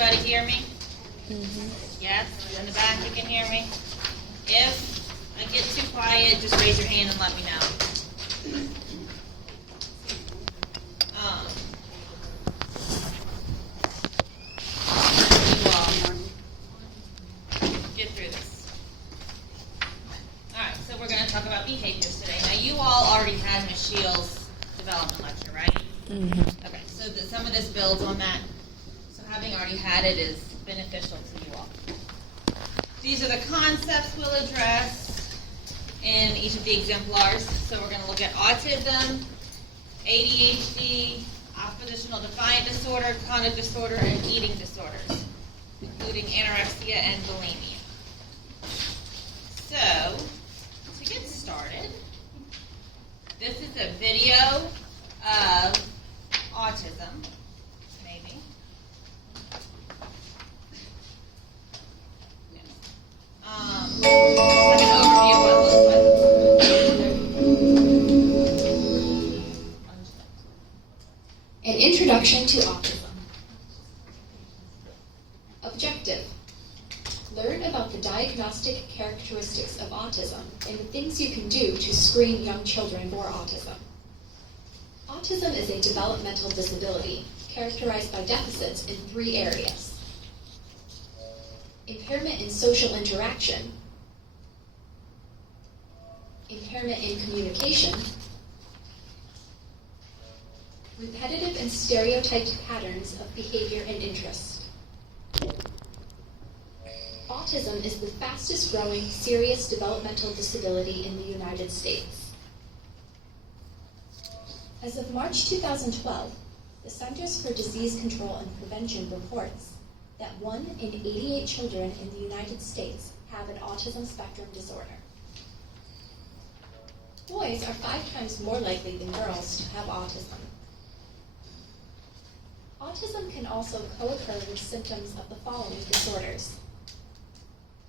everybody hear me? Yes? In the back you can hear me? If I get too quiet, just raise your hand and let me know. Get through this. Alright, so we're going to talk about behaviors today. Now you all already had Ms. Shields' development lecture, right? Okay, so some of this builds on that. So having already had it is beneficial to you all. These are the concepts we'll address in each of the exemplars. So we're going to look at autism, ADHD, oppositional defiant disorder, conduct disorder, and eating disorders, including anorexia and bulimia. So, to get started, this is a video of autism, maybe. Just like an overview of what it looks like. An introduction to autism. Objective. Learn about the diagnostic characteristics of autism and the things you can do to screen young children for autism. Autism is a developmental disability characterized by deficits in 3 areas. Impairment in social interaction, impairment in communication, repetitive and stereotyped patterns of behavior and interest. Autism is the fastest growing serious developmental disability in the United States. As of March 2012, the Centers for Disease Control and Prevention reports that 1 in 88 children in the United States have an autism spectrum disorder. Boys are 5 times more likely than girls to have autism. Autism can also co-occur with symptoms of the following disorders: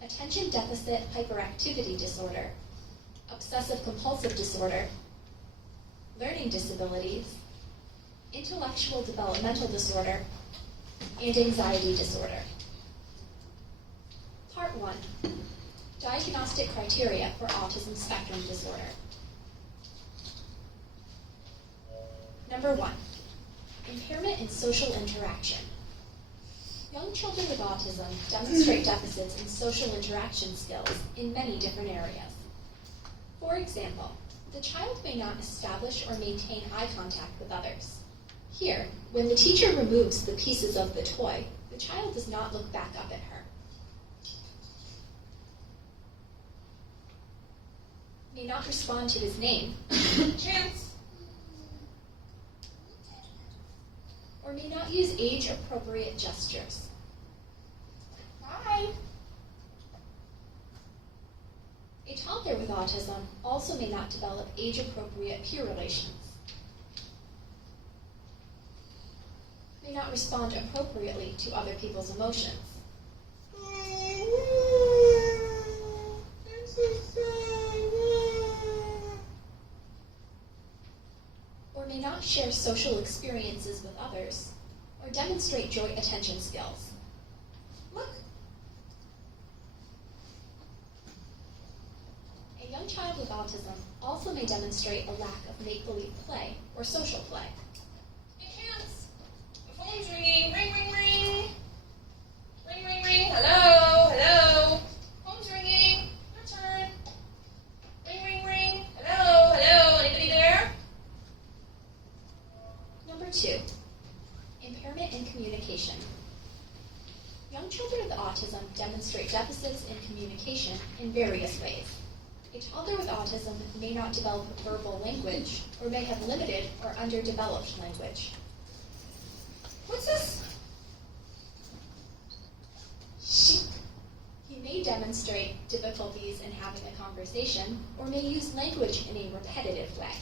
attention deficit hyperactivity disorder, obsessive compulsive disorder, learning disabilities, intellectual developmental disorder, and anxiety disorder. Part 1. Diagnostic criteria for autism spectrum disorder. Number 1. Impairment in social interaction. Young children with autism demonstrate deficits in social interaction skills in many different areas. For example, the child may not establish or maintain eye contact with others. Here, when the teacher removes the pieces of the toy, the child does not look back up at her. May not respond to his name. Chance. Or may not use age-appropriate gestures. Hi. A toddler with autism also may not develop age-appropriate peer relations. May not respond appropriately to other people's emotions. Or may not share social experiences with others, or demonstrate joint attention skills. Look. A young child with autism also may demonstrate a lack of make-believe play or social play. Phone's ringing. Ring, ring, ring. Ring, ring, ring. Hello, hello. Phone's ringing. Your turn. Ring, ring, ring. Hello, hello. Anybody there? Number 2. Impairment in communication. Young children with autism demonstrate deficits in communication in various ways. A toddler with autism may not develop verbal language or may have limited or underdeveloped language. What's this? Chic. He may demonstrate difficulties in having a conversation or may use language in a repetitive way.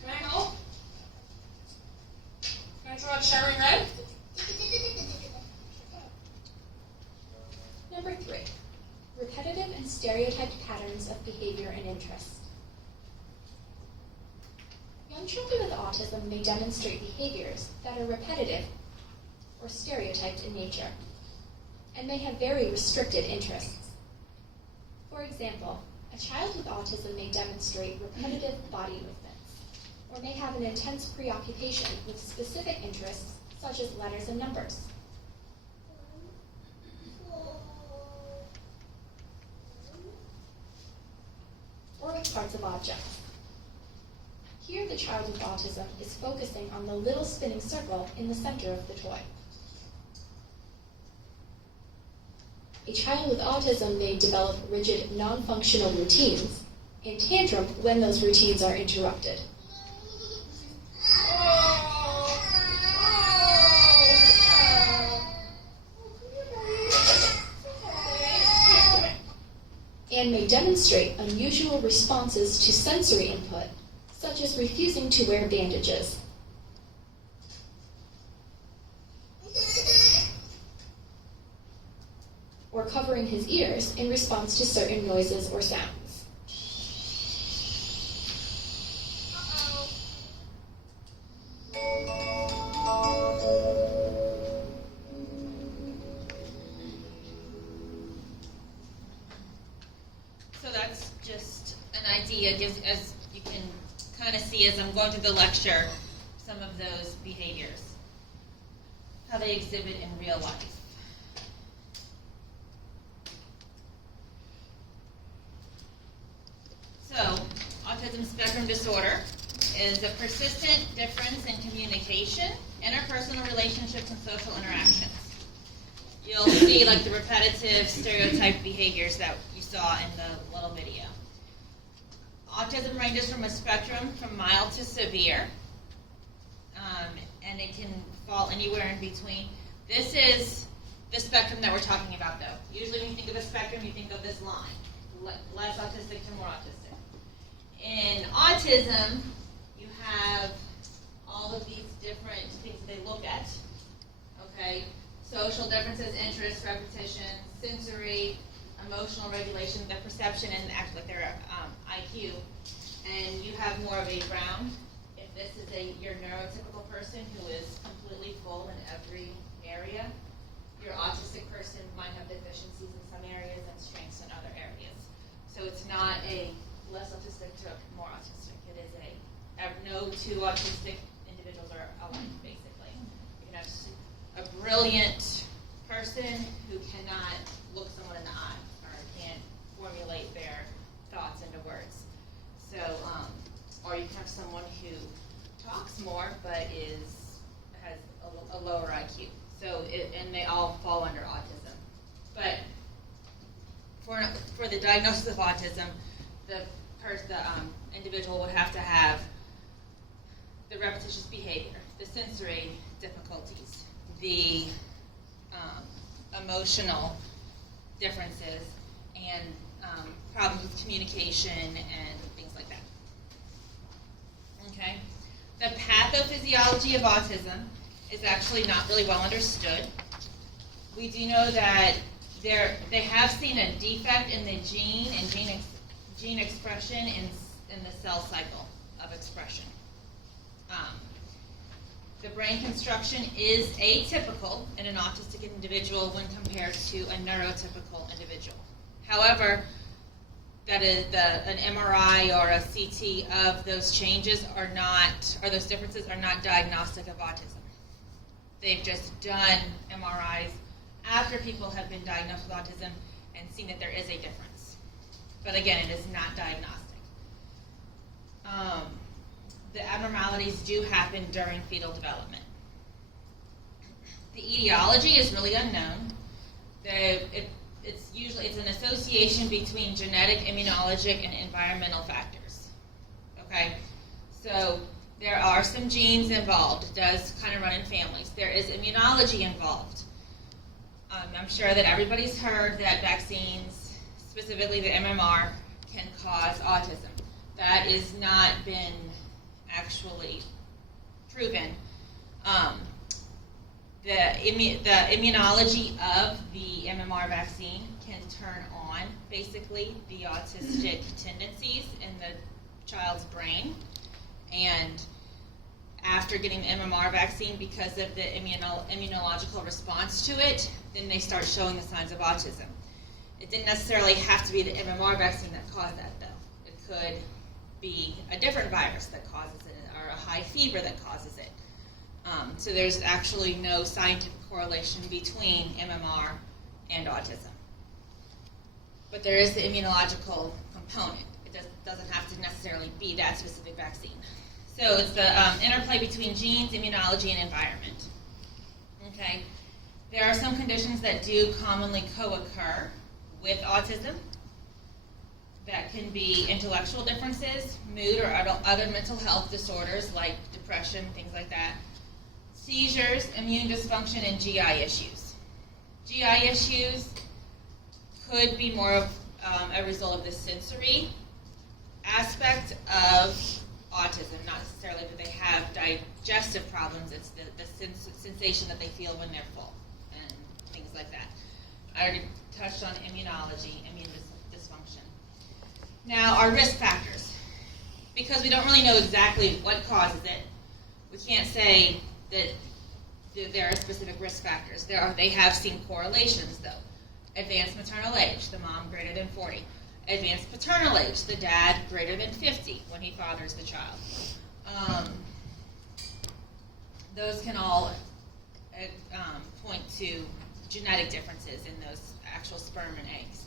Can I help? Can I throw out Cherry Red? Number 3. Repetitive and stereotyped patterns of behavior and interest. autism may demonstrate behaviors that are repetitive or stereotyped in nature, and may have very restricted interests. For example, a child with autism may demonstrate repetitive body movements, or may have an intense preoccupation with specific interests such as letters and numbers. Or with parts of objects. Here the child with autism is focusing on the little spinning circle in the center of the toy. A child with autism may develop rigid, non-functional routines and tantrum when those routines are interrupted. And may demonstrate unusual responses to sensory input, such as refusing to wear bandages. Or covering his ears in response to certain noises or sounds. So that's just an idea, as you can kind of see as I'm going through the lecture, some of those behaviors, how they exhibit in real life. So, autism spectrum disorder is a persistent difference in communication, interpersonal relationships, and social interactions. You'll see like the repetitive stereotype behaviors that you saw in the little video. Autism ranges from a spectrum from mild to severe, and it can fall anywhere in between. This is the spectrum that we're talking about, though. Usually when you think of a spectrum, you think of this line, less autistic to more autistic. In autism, you have all of these different things that they look at, okay? Social differences, interests, repetition, sensory, emotional regulation, their perception, and act like their IQ. And you have more of a round. If this is your neurotypical person who is completely full in every area, your autistic person might have deficiencies in some areas and strengths in other areas. So it's not a less autistic to more autistic. It is no two autistic individuals are alike, basically. You can have a brilliant person who cannot look someone in the eye or can't formulate their thoughts into words. So, or you can have someone who talks more but has a lower IQ. So, and they all fall under autism. But for the diagnosis of autism, the individual would have to have the repetitious behavior, the sensory difficulties, the emotional differences, and problems with communication and things like that. Okay? The pathophysiology of autism is actually not really well understood. We do know that they have seen a defect in the gene and gene expression in the cell cycle of expression. The brain construction is atypical in an autistic individual when compared to a neurotypical individual. However, that is an MRI or a CT of those changes those differences are not diagnostic of autism. They've just done MRIs after people have been diagnosed with autism and seen that there is a difference. But again, it is not diagnostic. The abnormalities do happen during fetal development. The etiology is really unknown. It's an association between genetic, immunologic, and environmental factors. Okay, so there are some genes involved. It does kind of run in families. There is immunology involved. I'm sure that everybody's heard that vaccines, specifically the MMR, can cause autism. That has not been actually proven. The immunology of the MMR vaccine can turn on basically the autistic tendencies in the child's brain, and after getting the MMR vaccine because of the immunological response to it, then they start showing the signs of autism. It didn't necessarily have to be the MMR vaccine that caused that, though. It could be a different virus that causes it, or a high fever that causes it. So there's actually no scientific correlation between MMR and autism. But there is the immunological component. It doesn't have to necessarily be that specific vaccine. So it's the interplay between genes, immunology, and environment. Okay. There are some conditions that do commonly co-occur with autism. That can be intellectual differences, mood or other mental health disorders like depression, things like that. Seizures, immune dysfunction, and GI issues. GI issues could be more of a result of the sensory aspect of autism, not necessarily that they have digestive problems. It's the sensation that they feel when they're full and things like that. I already touched on immunology, immune dysfunction. Now, our risk factors. Because we don't really know exactly what causes it, we can't say that there are specific risk factors. They have seen correlations, though. Advanced maternal age, the mom greater than 40. Advanced paternal age, the dad greater than 50 when he fathers the child. Those can all point to genetic differences in those actual sperm and eggs.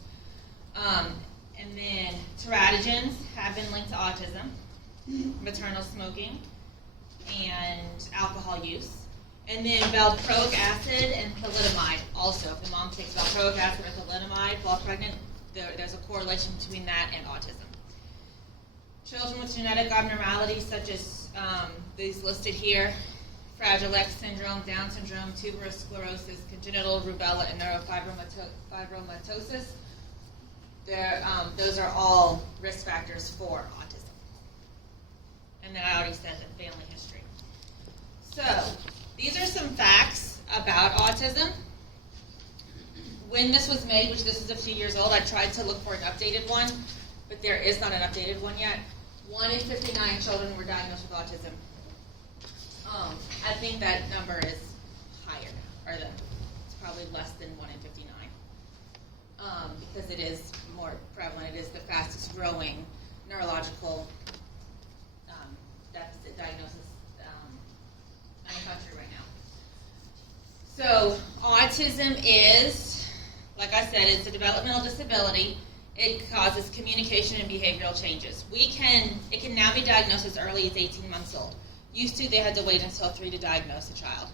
And then teratogens have been linked to autism, maternal smoking, and alcohol use. And then valproic acid and thalidomide also. If the mom takes valproic acid or thalidomide while pregnant, there's a correlation between that and autism. Children with genetic abnormalities such as these listed here, Fragile X syndrome, Down syndrome, tuberous sclerosis, congenital rubella, and neurofibromatosis, those are all risk factors for autism. And then I already said the family history. So, these are some facts about autism. When this was made, which this is a few years old, I tried to look for an updated one, but there is not an updated one yet. 1 in 59 children were diagnosed with autism. I think that number is higher, it's probably less than 1 in 59, because it is more prevalent. It is the fastest growing neurological deficit diagnosis in the country right now. So autism is, like I said, it's a developmental disability. It causes communication and behavioral changes. It can now be diagnosed as early as 18 months old. Used to, they had to wait until 3 to diagnose a child.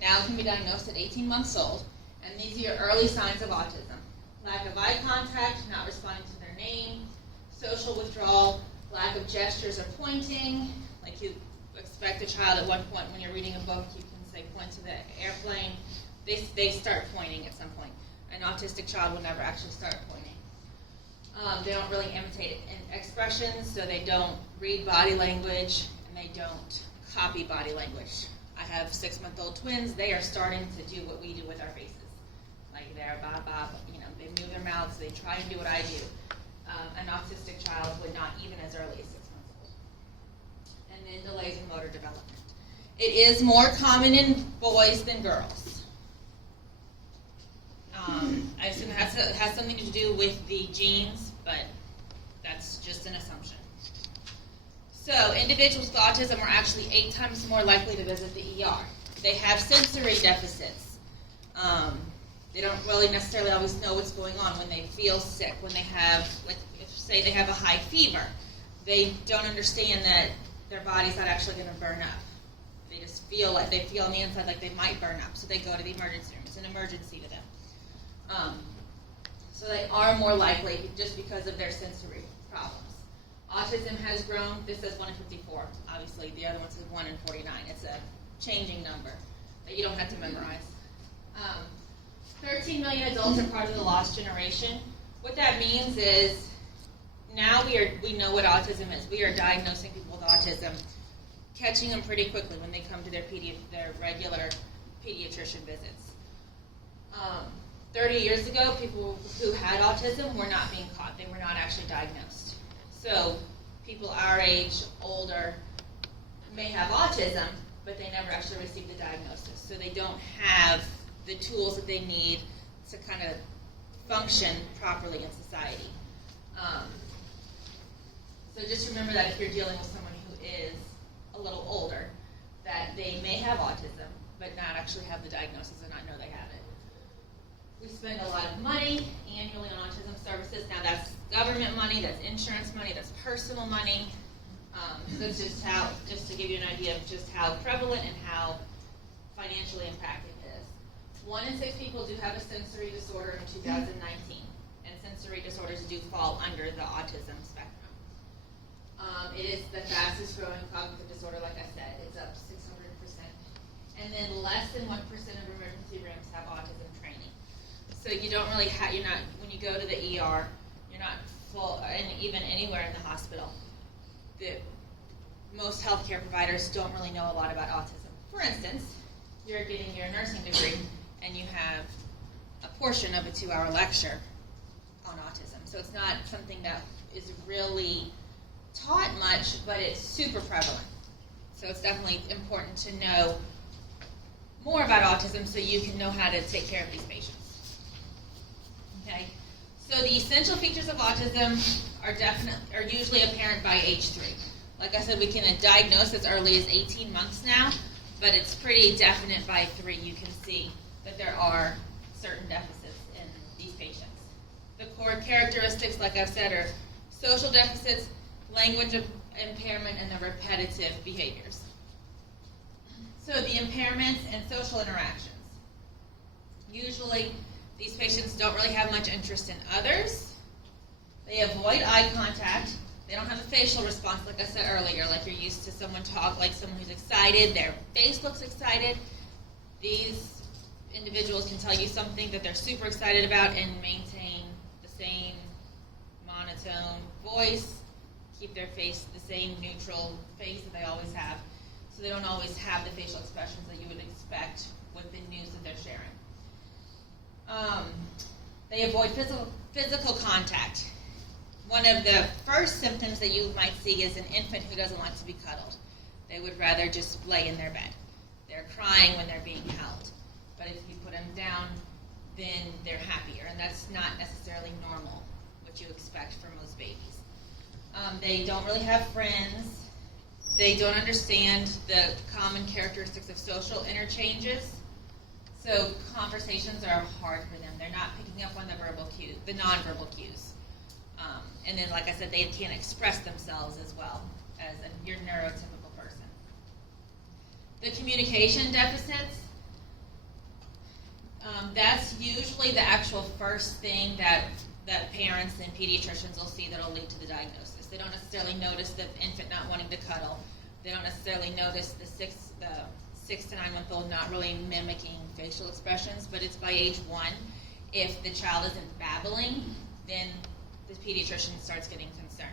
Now it can be diagnosed at 18 months old, and these are your early signs of autism. Lack of eye contact, not responding to their name, social withdrawal, lack of gestures or pointing, like you expect a child at one point when you're reading a book, you can say point to the airplane. They start pointing at some point. An autistic child will never actually start pointing. They don't really imitate expressions, so they don't read body language, and they don't copy body language. I have 6-month-old twins. They are starting to do what we do with our faces. Like they're they move their mouths, they try and do what I do. An autistic child would not, even as early as 6 months old. And then delays in motor development. It is more common in boys than girls. I assume it has something to do with the genes, but that's just an assumption. So individuals with autism are actually 8 times more likely to visit the ER. They have sensory deficits. They don't really necessarily always know what's going on when they feel sick, when they have, say they have a high fever. They don't understand that their body's not actually going to burn up. They just feel on the inside like they might burn up, so they go to the emergency room. It's an emergency to them. So they are more likely just because of their sensory problems. Autism has grown. This says 1 in 54. Obviously, the other one says 1 in 49. It's a changing number that you don't have to memorize. 13 million adults are part of the lost generation. What that means is now we know what autism is. We are diagnosing people with autism, catching them pretty quickly when they come to their regular pediatrician visits. 30 years ago, people who had autism were not being caught. They were not actually diagnosed. So people our age, older, may have autism, but they never actually receive the diagnosis. So they don't have the tools that they need to kind of function properly in society. So just remember that if you're dealing with someone who is a little older, that they may have autism, but not actually have the diagnosis and not know they have it. We spend a lot of money annually on autism services. Now that's government money, that's insurance money, that's personal money. That's just to give you an idea of just how prevalent and how financially impacting it is. 1 in 6 people do have a sensory disorder in 2019, and sensory disorders do fall under the autism spectrum. It is the fastest growing cognitive disorder, like I said. It's up 600%. And then less than 1% of emergency rooms have autism training. So you don't really have, you're not, when you go to the ER, you're not full, and even anywhere in the hospital, most healthcare providers don't really know a lot about autism. For instance, you're getting your nursing degree and you have a portion of a 2-hour lecture on autism. So it's not something that is really taught much, but it's super prevalent. So it's definitely important to know more about autism so you can know how to take care of these patients. Okay? So the essential features of autism are usually apparent by age 3. Like I said, we can diagnose as early as 18 months now, but it's pretty definite by 3. You can see that there are certain deficits in these patients. The core characteristics, like I've said, are social deficits, language impairment, and the repetitive behaviors. So the impairments and social interactions. Usually, these patients don't really have much interest in others. They avoid eye contact. They don't have a facial response, like I said earlier, like you're used to someone talk, like someone who's excited, their face looks excited. These individuals can tell you something that they're super excited about and maintain the same monotone voice, keep their face the same neutral face that they always have. So they don't always have the facial expressions that you would expect with the news that they're sharing. They avoid physical contact. One of the first symptoms that you might see is an infant who doesn't like to be cuddled. They would rather just lay in their bed. They're crying when they're being held. But if you put them down, then they're happier. And that's not necessarily normal, what you expect for most babies. They don't really have friends. They don't understand the common characteristics of social interchanges. So conversations are hard for them. They're not picking up on the verbal cues, the nonverbal cues. And then, like I said, they can't express themselves as well as your neurotypical person. The communication deficits, that's usually the actual first thing that parents and pediatricians will see that will lead to the diagnosis. They don't necessarily notice the infant not wanting to cuddle. They don't necessarily notice the 6 to 9 month old not really mimicking facial expressions, but it's by age 1. If the child isn't babbling, then the pediatrician starts getting concerned.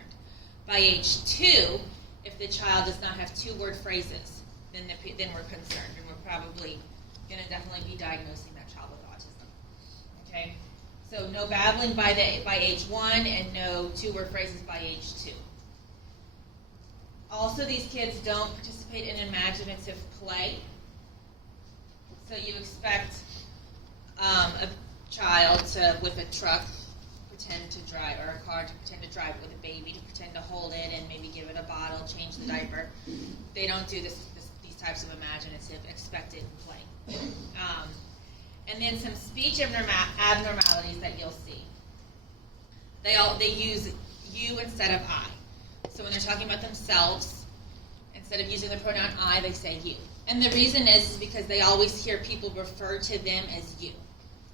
By age 2, if the child does not have 2-word phrases, then we're concerned, and we're probably going to definitely be diagnosing that child with autism. Okay, so no babbling by age 1, and no 2-word phrases by age 2. Also, these kids don't participate in imaginative play. So you expect a child to, with a truck, pretend to drive, or a car to pretend to drive, with a baby to pretend to hold it and maybe give it a bottle, change the diaper. They don't do these types of imaginative expected play. And then some speech abnormalities that you'll see. They use you instead of I. So when they're talking about themselves, instead of using the pronoun I, they say you. And the reason is because they always hear people refer to them as you.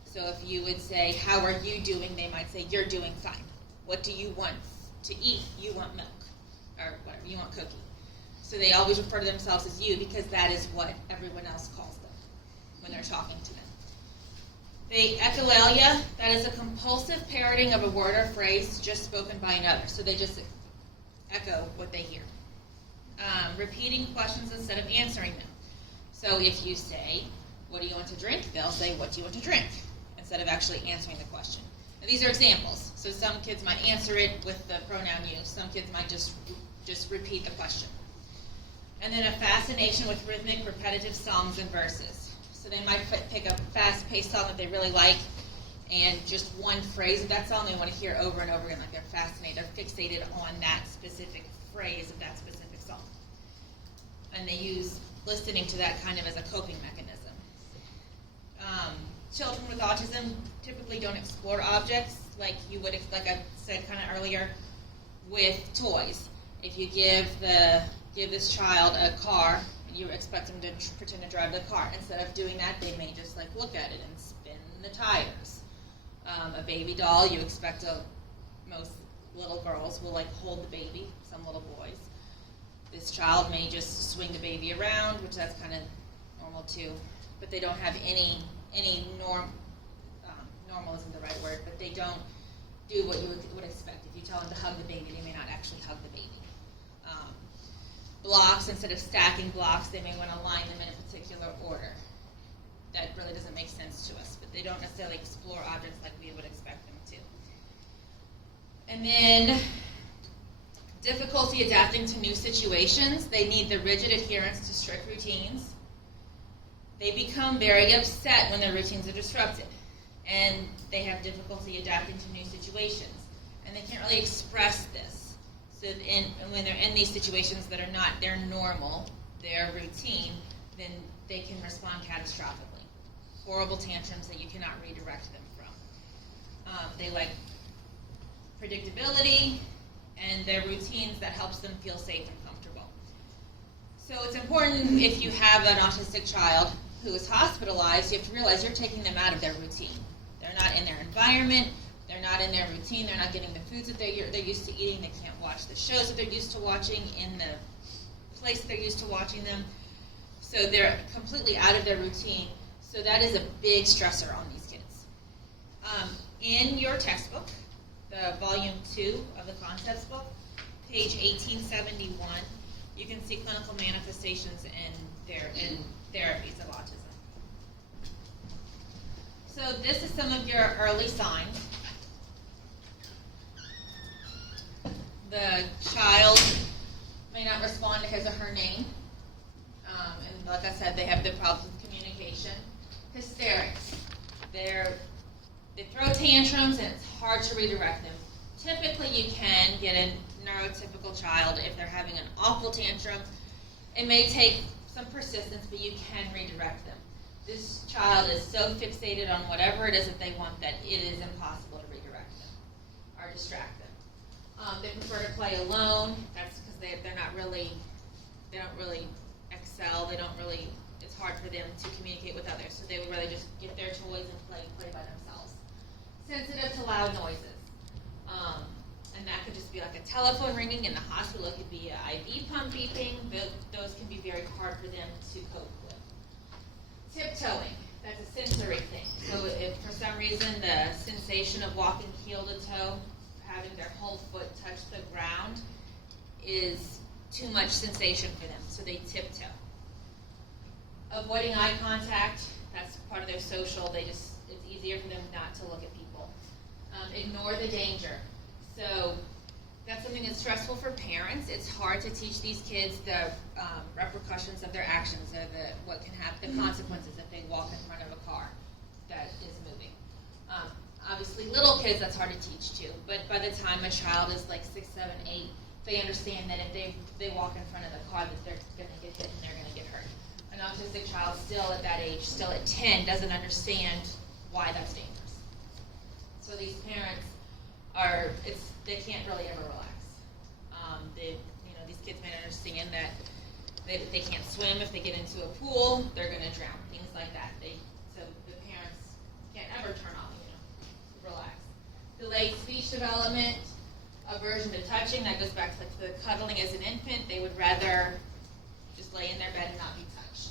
So if you would say, how are you doing? They might say, you're doing fine. What do you want to eat? You want milk. Or whatever, you want cookie. So they always refer to themselves as you because that is what everyone else calls them when they're talking to them. The echolalia, that is a compulsive parroting of a word or phrase just spoken by another. So they just echo what they hear. Repeating questions instead of answering them. So if you say, what do you want to drink? They'll say, what do you want to drink? Instead of actually answering the question. Now, these are examples. So some kids might answer it with the pronoun you. Some kids might just repeat the question. And then a fascination with rhythmic, repetitive songs and verses. So they might pick a fast-paced song that they really like, and just one phrase of that song they want to hear over and over again, like they're fascinated, they're fixated on that specific phrase of that specific song. And they use listening to that kind of as a coping mechanism. Children with autism typically don't explore objects like you would, like I said kind of earlier, with toys. If you give this child a car, you expect them to pretend to drive the car. Instead of doing that, they may just like look at it and spin the tires. A baby doll, you expect most little girls will like hold the baby, some little boys. This child may just swing the baby around, which that's kind of normal too, but they don't have any normal isn't the right word, but they don't do what you would expect. If you tell them to hug the baby, they may not actually hug the baby. Blocks, instead of stacking blocks, they may want to line them in a particular order. That really doesn't make sense to us, but they don't necessarily explore objects like we would expect them to. And then difficulty adapting to new situations. They need the rigid adherence to strict routines. They become very upset when their routines are disrupted, and they have difficulty adapting to new situations, and they can't really express this. So when they're in these situations that are not their normal, their routine, then they can respond catastrophically. Horrible tantrums that you cannot redirect them from. They like predictability and their routines that helps them feel safe and comfortable. So it's important, if you have an autistic child who is hospitalized, you have to realize you're taking them out of their routine. They're not in their environment. They're not in their routine. They're not getting the foods that they're used to eating. They can't watch the shows that they're used to watching in the place that they're used to watching them. So they're completely out of their routine. So that is a big stressor on these kids. In your textbook, the volume 2 of the concepts book, page 1871, you can see clinical manifestations in therapies of autism. So this is some of your early signs. The child may not respond to his or her name. And like I said, they have the problems with communication. Hysterics. They throw tantrums and it's hard to redirect them. Typically you can get a neurotypical child if they're having an awful tantrum. It may take some persistence, but you can redirect them. This child is so fixated on whatever it is that they want that it is impossible to redirect them or distract them. They prefer to play alone. That's because they don't really excel. It's hard for them to communicate with others. So they would rather just get their toys and play by themselves. Sensitive to loud noises. And that could just be like a telephone ringing in the hospital. It could be an IV pump beeping. Those can be very hard for them to cope with. Tiptoeing, that's a sensory thing. So if for some reason the sensation of walking heel to toe, having their whole foot touch the ground, is too much sensation for them, so they tiptoe. Avoiding eye contact, that's part of their social, it's easier for them not to look at people. Ignore the danger. So that's something that's stressful for parents. It's hard to teach these kids the repercussions of their actions, or what can happen, the consequences if they walk in front of a car that is moving. Obviously, little kids, that's hard to teach too. But by the time a child is like 6, 7, 8, they understand that if they walk in front of the car, that they're going to get hit and they're going to get hurt. An autistic child still at that age, still at 10, doesn't understand why that's dangerous. So these parents they can't really ever relax. These kids may understand that they can't swim. If they get into a pool, they're going to drown. Things like that. So the parents can't ever turn off, relax. Delayed speech development, aversion to touching. That goes back to the cuddling as an infant. They would rather just lay in their bed and not be touched.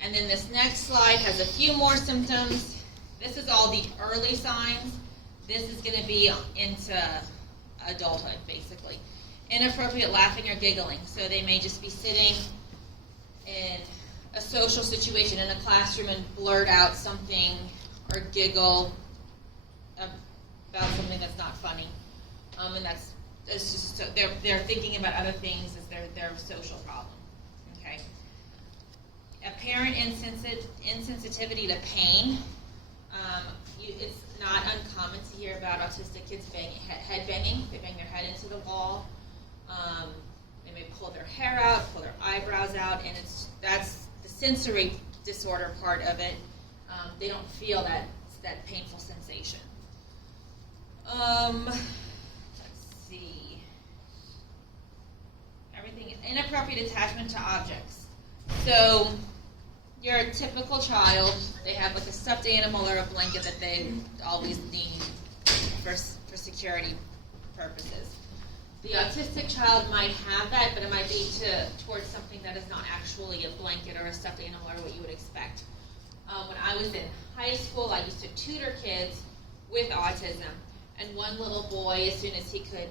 And then this next slide has a few more symptoms. This is all the early signs. This is going to be into adulthood, basically. Inappropriate laughing or giggling. So they may just be sitting in a social situation in a classroom and blurt out something or giggle about something that's not funny. And that's it's just, so they're thinking about other things as their social problem. Okay. Apparent insensitivity to pain. It's not uncommon to hear about autistic kids head banging. They bang their head into the wall. They may pull their hair out, pull their eyebrows out, and that's the sensory disorder part of it. They don't feel that painful sensation. Let's see. Everything, inappropriate attachment to objects. So your typical child, they have like a stuffed animal or a blanket that they always need for security purposes. The autistic child might have that, but it might be towards something that is not actually a blanket or a stuffed animal or what you would expect. When I was in high school, I used to tutor kids with autism, and one little boy, as soon as he could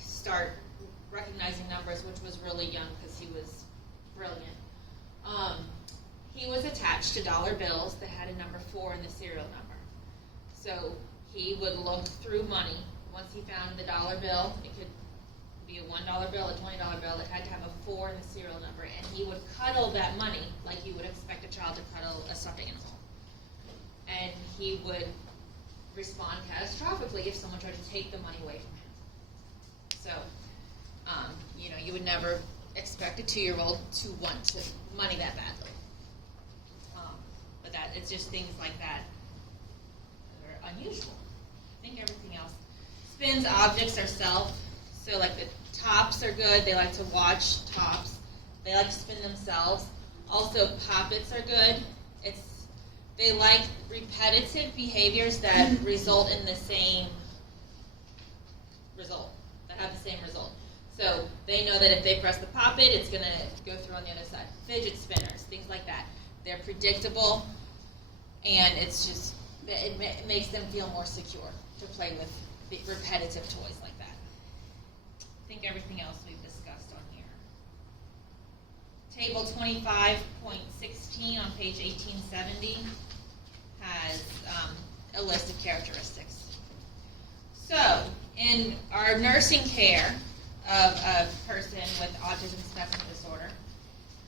start recognizing numbers, which was really young because he was brilliant, he was attached to dollar bills that had a number 4 in the serial number. So he would look through money. Once he found the dollar bill, it could be a $1 bill, a $20 bill, it had to have a 4 in the serial number, and he would cuddle that money like you would expect a child to cuddle a stuffed animal. And he would respond catastrophically if someone tried to take the money away from him. So, you would never expect a 2-year-old to want to money that badly. But it's just things like that are unusual. I think everything else. Spins objects are self. So like the tops are good. They like to watch tops. They like to spin themselves. Also, poppets are good. They like repetitive behaviors that result in the same result, that have the same result. So they know that if they press the poppet, it's going to go through on the other side. Fidget spinners, things like that. They're predictable, and it makes them feel more secure to play with the repetitive toys like that. I think everything else we've discussed on here. Table 25.16 on page 1870 has a list of characteristics. So, in our nursing care of a person with autism spectrum disorder,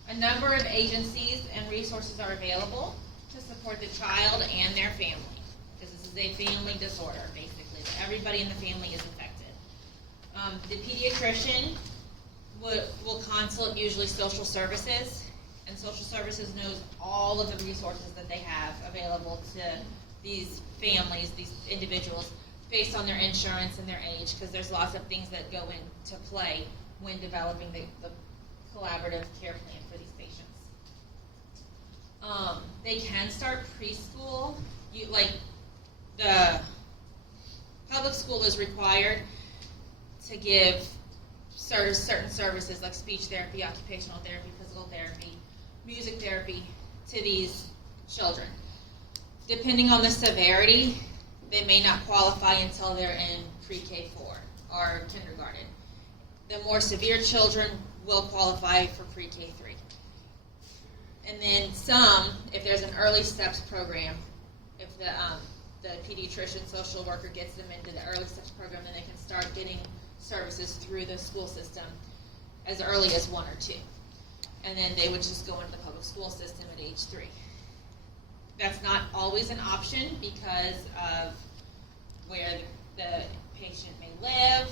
a number of agencies and resources are available to support the child and their family, because this is a family disorder, basically. Everybody in the family is affected. The pediatrician will consult usually social services, and social services knows all of the resources that they have available to these families, these individuals, based on their insurance and their age, because there's lots of things that go into play when developing the collaborative care plan for these patients. They can start preschool. The public school is required to give certain services like speech therapy, occupational therapy, physical therapy, music therapy to these children. Depending on the severity, they may not qualify until they're in pre-K4 or kindergarten. The more severe children will qualify for pre-K3. And then some, if there's an early steps program, if the pediatrician social worker gets them into the early steps program, then they can start getting services through the school system as early as 1 or 2. And then they would just go into the public school system at age 3. That's not always an option because of where the patient may live.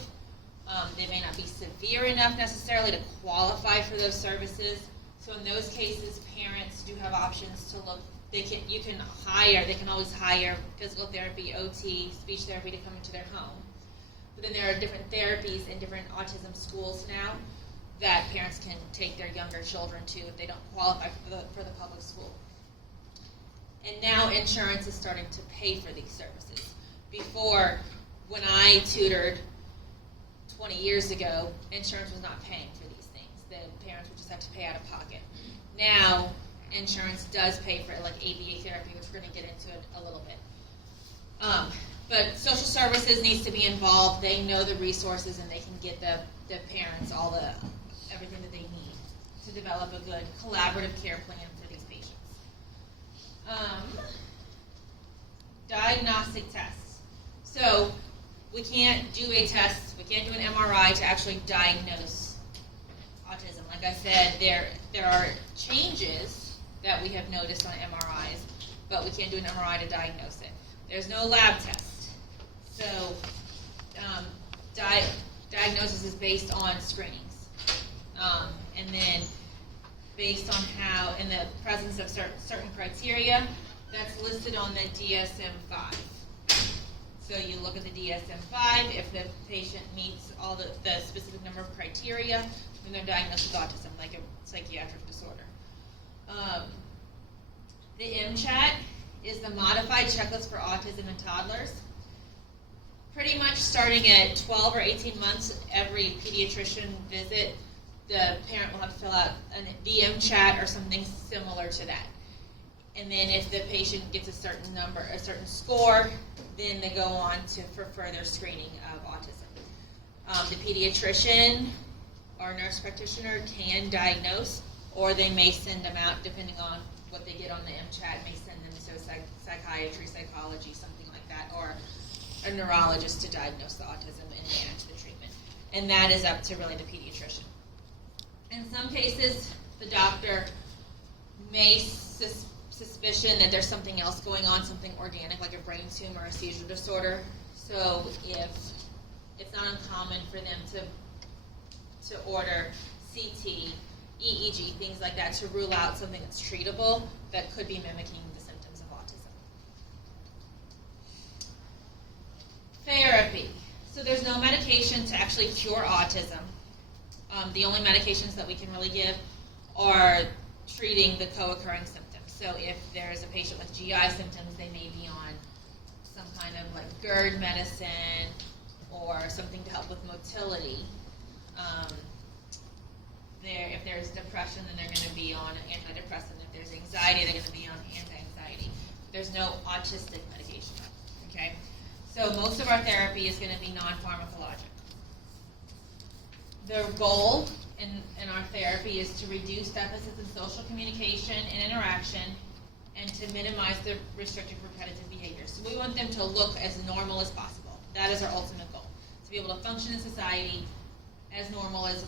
They may not be severe enough necessarily to qualify for those services. So in those cases, parents do have options to look. They can always hire physical therapy, OT, speech therapy to come into their home. But then there are different therapies in different autism schools now that parents can take their younger children to if they don't qualify for the public school. And now insurance is starting to pay for these services. Before, when I tutored 20 years ago, insurance was not paying for these things. The parents would just have to pay out of pocket. Now, insurance does pay for like ABA therapy, which we're going to get into it a little bit. But social services needs to be involved. They know the resources, and they can get the parents everything that they need to develop a good collaborative care plan for these patients. Diagnostic tests. So we can't do a test, we can't do an MRI to actually diagnose autism. Like I said, there are changes that we have noticed on MRIs, but we can't do an MRI to diagnose it. There's no lab test. So diagnosis is based on screenings. And then based on how, in the presence of certain criteria, that's listed on the DSM-5. So you look at the DSM-5, if the patient meets all the specific number of criteria, then they're diagnosed with autism, like a psychiatric disorder. The MCHAT is the modified checklist for autism in toddlers. Pretty much starting at 12 or 18 months, every pediatrician visit, the parent will have to fill out the MCHAT or something similar to that. And then if the patient gets a certain number, a certain score, then they go on for further screening of autism. The pediatrician or nurse practitioner can diagnose, or they may send them out, depending on what they get on the MCHAT, may send them to psychiatry, psychology, something like that, or a neurologist to diagnose the autism and manage the treatment. And that is up to really the pediatrician. In some cases, the doctor may suspicion that there's something else going on, something organic like a brain tumor or a seizure disorder. So if it's not uncommon for them to order CT, EEG, things like that, to rule out something that's treatable that could be mimicking the symptoms of autism. Therapy. So there's no medication to actually cure autism. The only medications that we can really give are treating the co-occurring symptoms. So if there's a patient with GI symptoms, they may be on some kind of like GERD medicine or something to help with motility. If there's depression, then they're going to be on an antidepressant. If there's anxiety, they're going to be on anti-anxiety. There's no autistic medication. Okay? So most of our therapy is going to be non-pharmacologic. The goal in our therapy is to reduce deficits in social communication and interaction and to minimize the restrictive repetitive behaviors. So we want them to look as normal as possible. That is our ultimate goal, to be able to function in society as normal as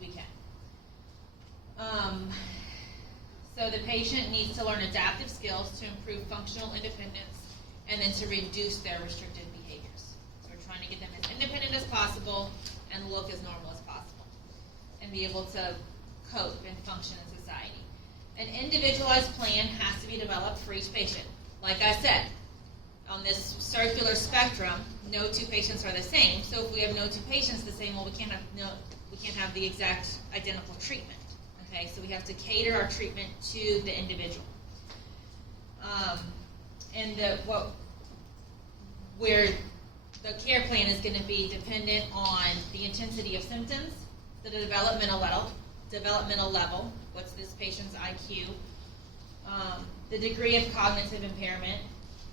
we can. So the patient needs to learn adaptive skills to improve functional independence and then to reduce their restrictive behaviors. So we're trying to get them as independent as possible and look as normal as possible and be able to cope and function in society. An individualized plan has to be developed for each patient. Like I said, on this circular spectrum, no two patients are the same. So if we have no two patients the same, well, we can't have the exact identical treatment. Okay, so we have to cater our treatment to the individual. Where the care plan is going to be dependent on the intensity of symptoms, the developmental level, what's this patient's IQ, the degree of cognitive impairment,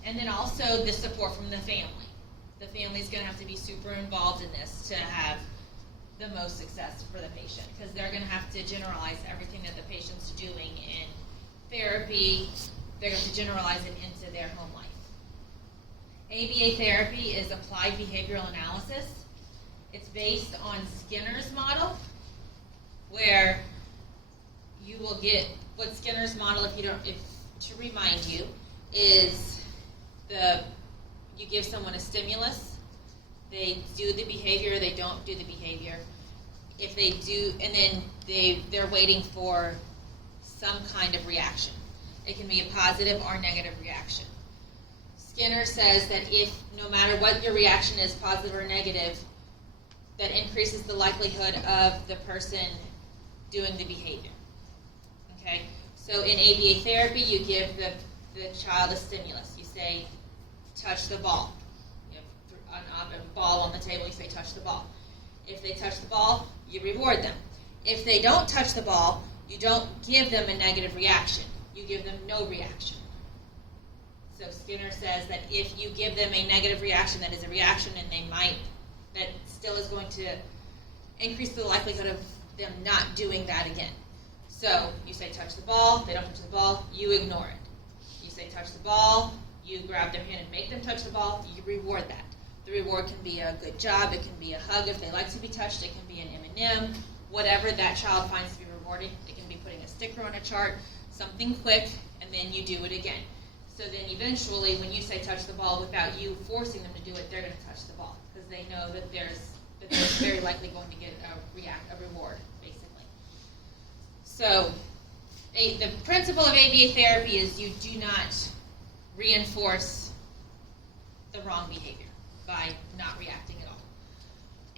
and then also the support from the family. The family is going to have to be super involved in this to have the most success for the patient, because they're going to have to generalize everything that the patient's doing in therapy. They're going to generalize it into their home life. ABA therapy is applied behavioral analysis. It's based on Skinner's model, where you will get what Skinner's model, to remind you, is you give someone a stimulus, they do the behavior, they don't do the behavior. If they do, and then they're waiting for some kind of reaction. It can be a positive or negative reaction. Skinner says that if, no matter what your reaction is, positive or negative, that increases the likelihood of the person doing the behavior. Okay? So in ABA therapy, you give the child a stimulus. You say, touch the ball. You have a ball on the table, you say, touch the ball. If they touch the ball, you reward them. If they don't touch the ball, you don't give them a negative reaction. You give them no reaction. So Skinner says that if you give them a negative reaction, that is a reaction, and that still is going to increase the likelihood of them not doing that again. So you say touch the ball, they don't touch the ball, you ignore it. You say touch the ball, you grab their hand and make them touch the ball, you reward that. The reward can be a good job, it can be a hug if they like to be touched, it can be an M&M, whatever that child finds to be rewarding. It can be putting a sticker on a chart, something quick, and then you do it again. So then eventually, when you say touch the ball without you forcing them to do it, they're going to touch the ball because they know that they're very likely going to get a reward, basically. So the principle of ABA therapy is you do not reinforce the wrong behavior by not reacting at all.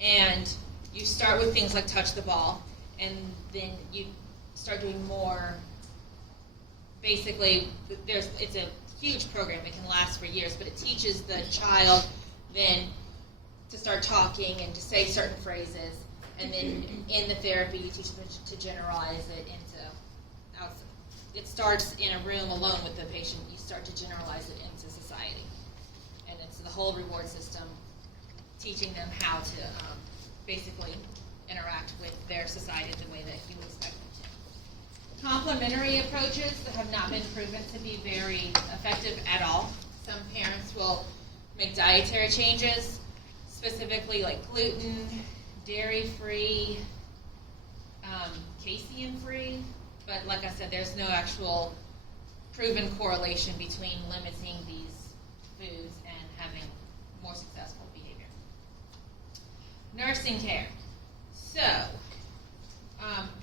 And you start with things like touch the ball, and then you start doing more. Basically, it's a huge program. It can last for years, but it teaches the child then to start talking and to say certain phrases, and then in the therapy you teach them to generalize it into outside. It starts in a room alone with the patient. You start to generalize it into society, and it's the whole reward system, teaching them how to basically interact with their society the way that you would expect them to. Complementary approaches have not been proven to be very effective at all. Some parents will make dietary changes, specifically like gluten, dairy-free, casein-free, but like I said, there's no actual proven correlation between limiting these foods and having more successful behavior. Nursing care. So,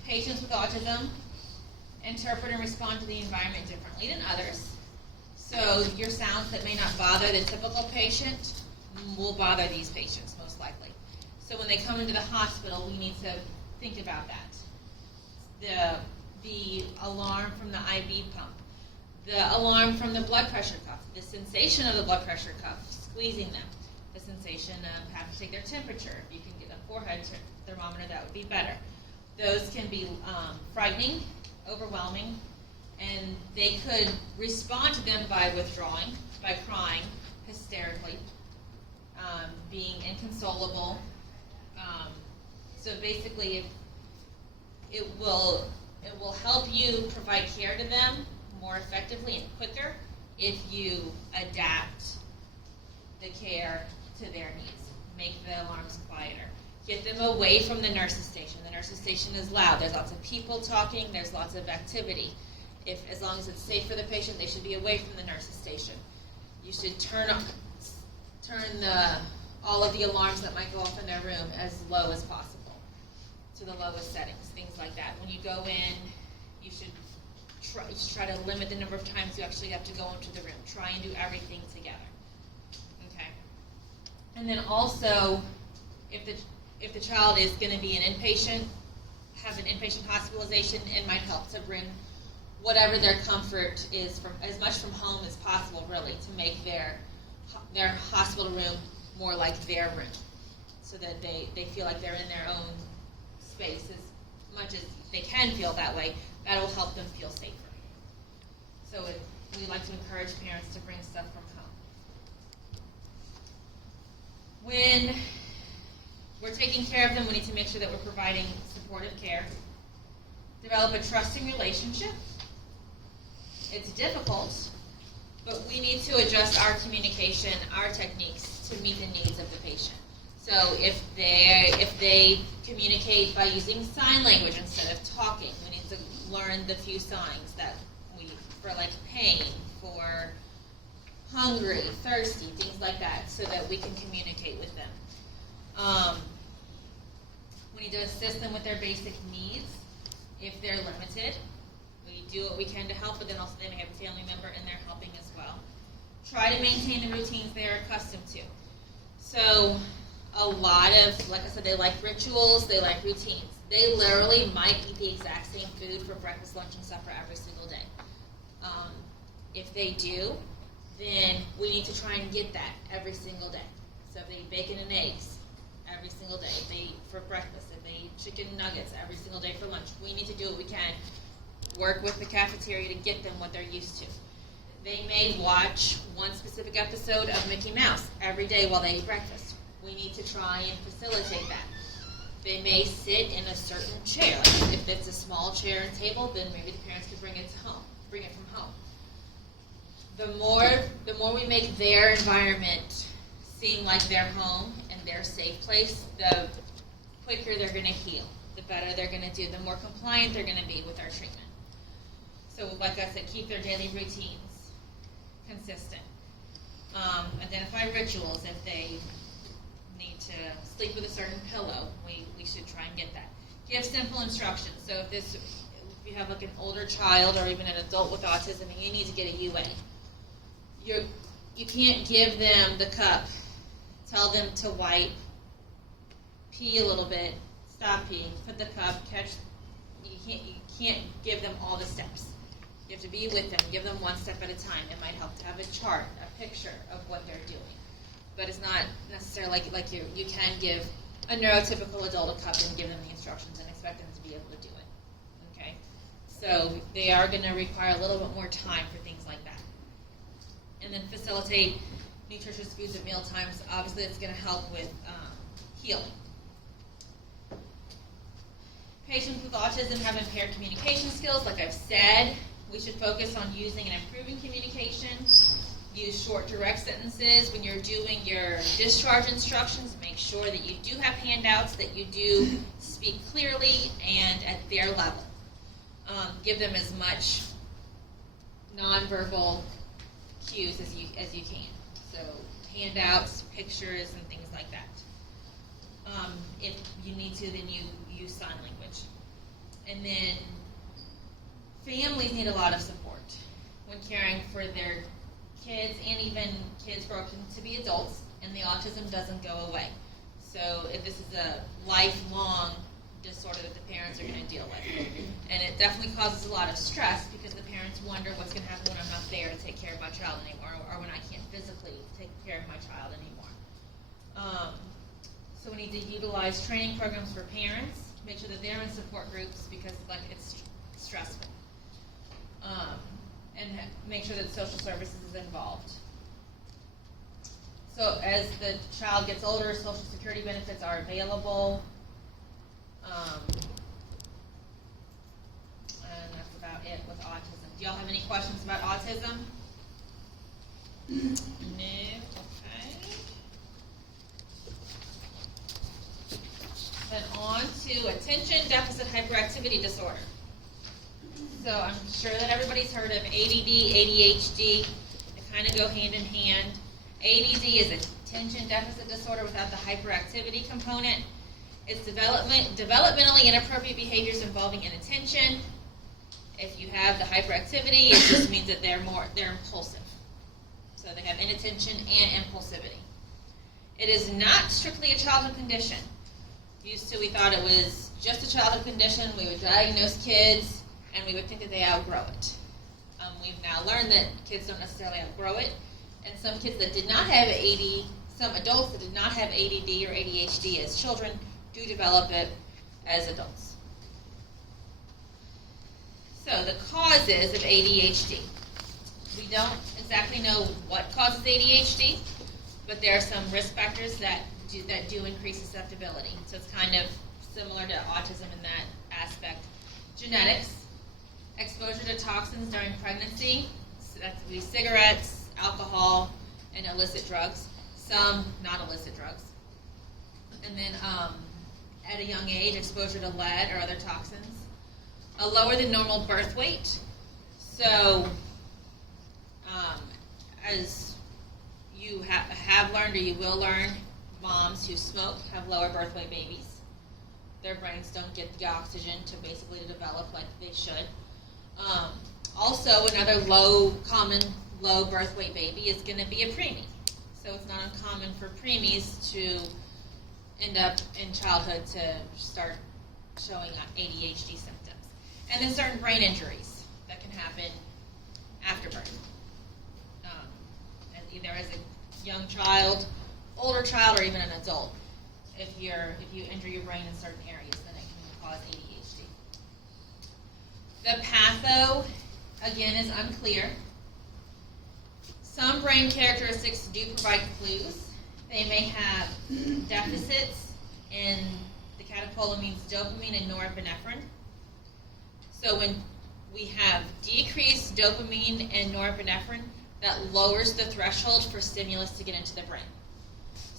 patients with autism interpret and respond to the environment differently than others. So your sounds that may not bother the typical patient will bother these patients most likely. So when they come into the hospital, we need to think about that. The alarm from the IV pump, the alarm from the blood pressure cuff, the sensation of the blood pressure cuff, squeezing them, the sensation of having to take their temperature. If you can get a forehead thermometer, that would be better. Those can be frightening, overwhelming, and they could respond to them by withdrawing, by crying hysterically, being inconsolable. So basically, it will help you provide care to them more effectively and quicker if you adapt the care to their needs. Make the alarms quieter. Get them away from the nurse's station. The nurse's station is loud. There's lots of people talking. There's lots of activity. As long as it's safe for the patient, they should be away from the nurse's station. You should turn all of the alarms that might go off in their room as low as possible, to the lowest settings, things like that. When you go in, you should try to limit the number of times you actually have to go into the room. Try and do everything together. Okay. And then also, if the child is going to be an inpatient, have an inpatient hospitalization, it might help to bring whatever their comfort is from as much from home as possible, really, to make their hospital room more like their room, so that they feel like they're in their own space as much as they can feel that way. That will help them feel safer. So we like to encourage parents to bring stuff from home. When we're taking care of them, we need to make sure that we're providing supportive care. Develop a trusting relationship. It's difficult, but we need to adjust our communication, our techniques to meet the needs of the patient. So if they communicate by using sign language instead of talking, we need to learn the few signs for like pain, for hungry, thirsty, things like that, so that we can communicate with them. We need to assist them with their basic needs. If they're limited, we do what we can to help, but then also they may have a family member and they're helping as well. Try to maintain the routines they're accustomed to. So a lot of, like I said, they like rituals, they like routines. They literally might eat the exact same food for breakfast, lunch, and supper every single day. If they do, then we need to try and get that every single day. So if they eat bacon and eggs every single day, if they eat for breakfast, if they eat chicken nuggets every single day for lunch, we need to do what we can. Work with the cafeteria to get them what they're used to. They may watch one specific episode of Mickey Mouse every day while they eat breakfast. We need to try and facilitate that. They may sit in a certain chair. Like if it's a small chair and table, then maybe the parents could bring it from home. The more we make their environment seem like their home and their safe place, the quicker they're going to heal, the better they're going to do, the more compliant they're going to be with our treatment. So like I said, keep their daily routines consistent. Identify rituals. If they need to sleep with a certain pillow, we should try and get that. Give simple instructions. So if you have like an older child or even an adult with autism and you need to get a UA, you can't give them the cup, tell them to wipe, pee a little bit, stop peeing, put the cup, catch. You can't give them all the steps. You have to be with them, give them one step at a time. It might help to have a chart, a picture of what they're doing. But it's not necessarily like you can give a neurotypical adult a cup and give them the instructions and expect them to be able to do it. Okay? So they are going to require a little bit more time for things like that. And then facilitate nutritious foods at meal times. Obviously, it's going to help with healing. Patients with autism have impaired communication skills. Like I've said, we should focus on using and improving communication. Use short, direct sentences. When you're doing your discharge instructions, make sure that you do have handouts, that you do speak clearly and at their level. Give them as much nonverbal cues as you can. So handouts, pictures, and things like that. If you need to, then you use sign language. And then families need a lot of support when caring for their kids, and even kids grow up to be adults, and the autism doesn't go away. So if this is a lifelong disorder that the parents are going to deal with. And it definitely causes a lot of stress because the parents wonder what's going to happen when I'm not there to take care of my child anymore, or when I can't physically take care of my child anymore. So we need to utilize training programs for parents, make sure that they're in support groups because it's stressful. And make sure that social services is involved. So as the child gets older, Social Security benefits are available. And that's about it with autism. Do y'all have any questions about autism? No? Okay. Then on to attention deficit hyperactivity disorder. So I'm sure that everybody's heard of ADD, ADHD. They kind of go hand in hand. ADD is attention deficit disorder without the hyperactivity component. It's developmentally inappropriate behaviors involving inattention. If you have the hyperactivity, it just means that they're impulsive. So they have inattention and impulsivity. It is not strictly a childhood condition. Used to, we thought it was just a childhood condition. We would diagnose kids, and we would think that they outgrow it. We've now learned that kids don't necessarily outgrow it, and some kids that did not have some adults that did not have ADD or ADHD as children do develop it as adults. So the causes of ADHD. We don't exactly know what causes ADHD, but there are some risk factors that do increase susceptibility. So it's kind of similar to autism in that aspect. Genetics, exposure to toxins during pregnancy, so that would be cigarettes, alcohol, and illicit drugs. Some not illicit drugs. And then at a young age, exposure to lead or other toxins. A lower than normal birth weight. So as you have learned or you will learn, moms who smoke have lower birth weight babies. Their brains don't get the oxygen to develop like they should. Also, another low birth weight baby is going to be a preemie. So it's not uncommon for preemies to end up in childhood to start showing ADHD symptoms. And then certain brain injuries that can happen after birth. Either as a young child, older child, or even an adult. If you injure your brain in certain areas, then it can cause ADHD. The patho, again, is unclear. Some brain characteristics do provide clues. They may have deficits in the catecholamines dopamine and norepinephrine. So when we have decreased dopamine and norepinephrine, that lowers the threshold for stimulus to get into the brain.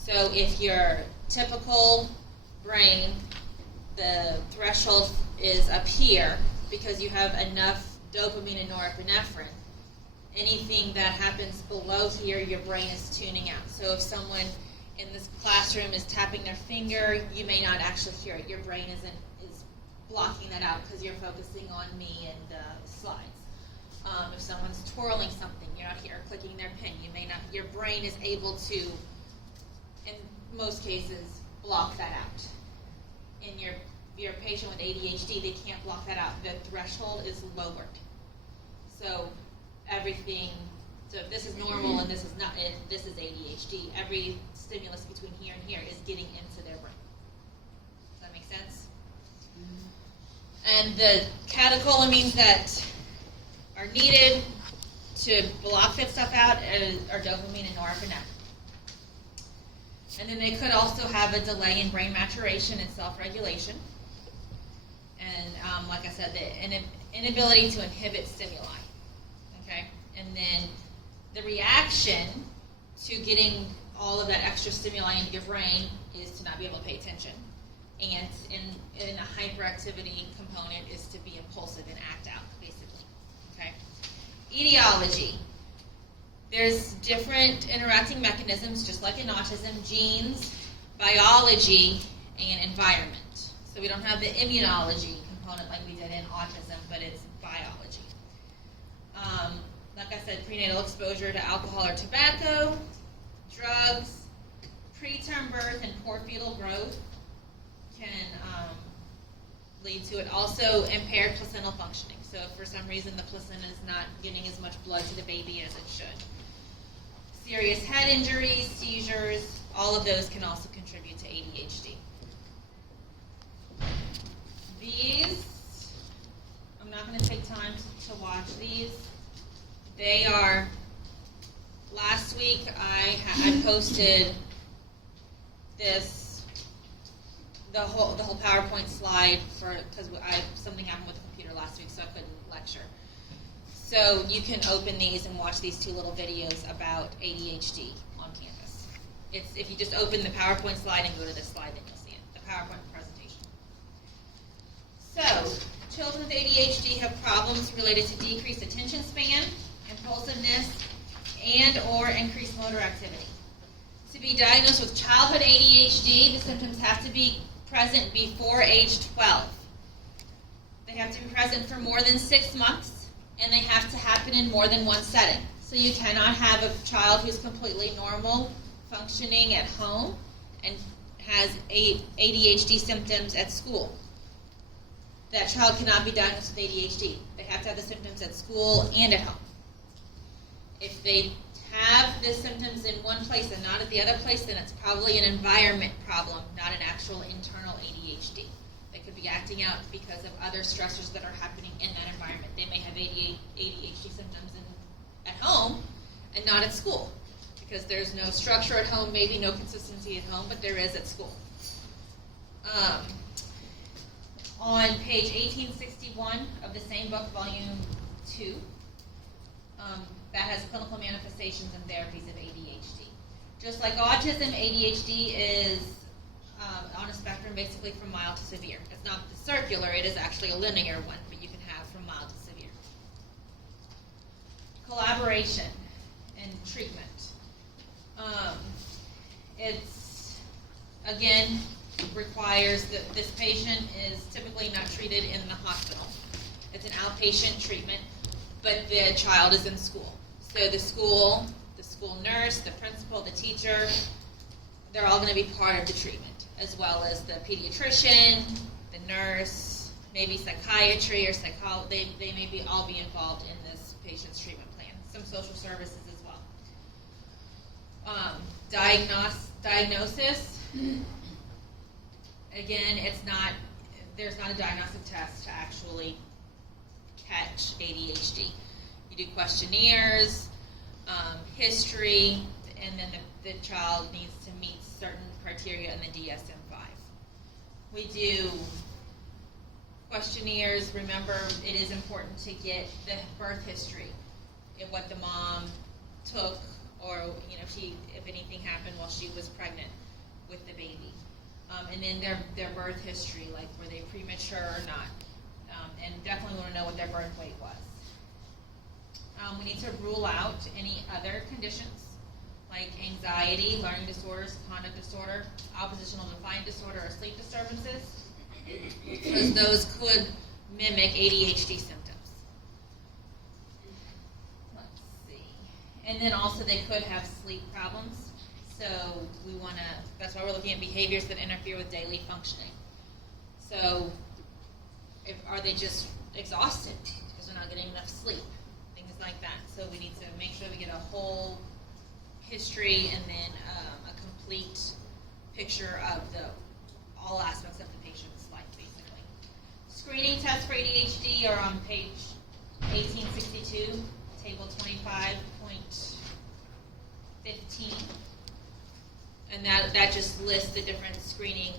So if your typical brain, the threshold is up here because you have enough dopamine and norepinephrine. Anything that happens below here, your brain is tuning out. So if someone in this classroom is tapping their finger, you may not actually hear it. Your brain is blocking that out because you're focusing on me and the slides. If someone's twirling something, you're not here clicking their pen. You may not. Your brain is able to, in most cases, block that out. In your patient with ADHD, they can't block that out. The threshold is lowered. So everything. So if this is normal and this is not, and this is ADHD, every stimulus between here and here is getting into their brain. Does that make sense? And the catecholamines that are needed to block that stuff out are dopamine and norepinephrine. And then they could also have a delay in brain maturation and self-regulation. And like I said, the inability to inhibit stimuli. Okay? And then the reaction to getting all of that extra stimuli into your brain is to not be able to pay attention. And in a hyperactivity component is to be impulsive and act out, basically. Okay? Etiology. There's different interacting mechanisms, just like in autism: genes, biology, and environment. So we don't have the immunology component like we did in autism, but it's biology. Like I said, prenatal exposure to alcohol or tobacco, drugs, preterm birth, and poor fetal growth can lead to it. Also, impaired placental functioning. So if for some reason the placenta is not getting as much blood to the baby as it should. Serious head injuries, seizures, all of those can also contribute to ADHD. These, I'm not going to take time to watch these. They are, last week I posted this, the whole PowerPoint slide because something happened with the computer last week, so I couldn't lecture. So you can open these and watch these two little videos about ADHD on Canvas. If you just open the PowerPoint slide and go to this slide, then you'll see it, the PowerPoint presentation. So, children with ADHD have problems related to decreased attention span, impulsiveness, and or increased motor activity. To be diagnosed with childhood ADHD, the symptoms have to be present before age 12. They have to be present for more than 6 months, and they have to happen in more than one setting. So you cannot have a child who's completely normal, functioning at home, and has ADHD symptoms at school. That child cannot be diagnosed with ADHD. They have to have the symptoms at school and at home. If they have the symptoms in one place and not at the other place, then it's probably an environment problem, not an actual internal ADHD. They could be acting out because of other stressors that are happening in that environment. They may have ADHD symptoms at home and not at school because there's no structure at home, maybe no consistency at home, but there is at school. On page 1861 of the same book, volume 2, that has clinical manifestations and therapies of ADHD. Just like autism, ADHD is on a spectrum basically from mild to severe. It's not the circular, it is actually a linear one, but you can have from mild to severe. Collaboration and treatment. It's, again, requires that this patient is typically not treated in the hospital. It's an outpatient treatment, but the child is in school. So the school nurse, the principal, the teacher, they're all going to be part of the treatment, as well as the pediatrician, the nurse, maybe psychiatry or psychology. They may all be involved in this patient's treatment plan. Some social services as well. Diagnosis. Again, there's not a diagnostic test to actually catch ADHD. You do questionnaires, history, and then the child needs to meet certain criteria in the DSM-5. We do questionnaires. Remember, it is important to get the birth history, and what the mom took, or if anything happened while she was pregnant with the baby. And then their birth history, like were they premature or not. And definitely want to know what their birth weight was. We need to rule out any other conditions like anxiety, learning disorders, conduct disorder, oppositional defiant disorder, or sleep disturbances, because those could mimic ADHD symptoms. Let's see. And then also they could have sleep problems. So we want to, that's why we're looking at behaviors that interfere with daily functioning. So are they just exhausted because they're not getting enough sleep? Things like that. So we need to make sure we get a whole history and then a complete picture of all aspects of the patient's life, basically. Screening tests for ADHD are on page 1862, table 25.15. And that just lists the different screening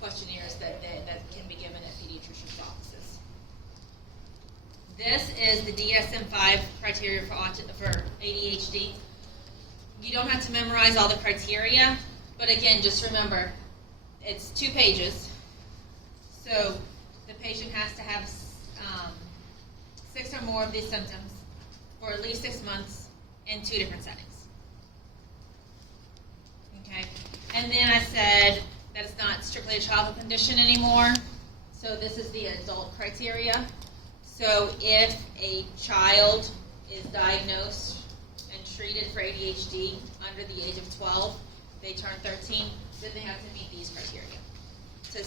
questionnaires that can be given at pediatricians' offices. This is the DSM-5 criteria for ADHD. You don't have to memorize all the criteria, but again, just remember, it's 2 pages. So the patient has to have 6 or more of these symptoms for at least 6 months in 2 different settings. Okay, and then I said that it's not strictly a childhood condition anymore. So this is the adult criteria. So if a child is diagnosed and treated for ADHD under the age of 12, they turn 13, then they have to meet these criteria to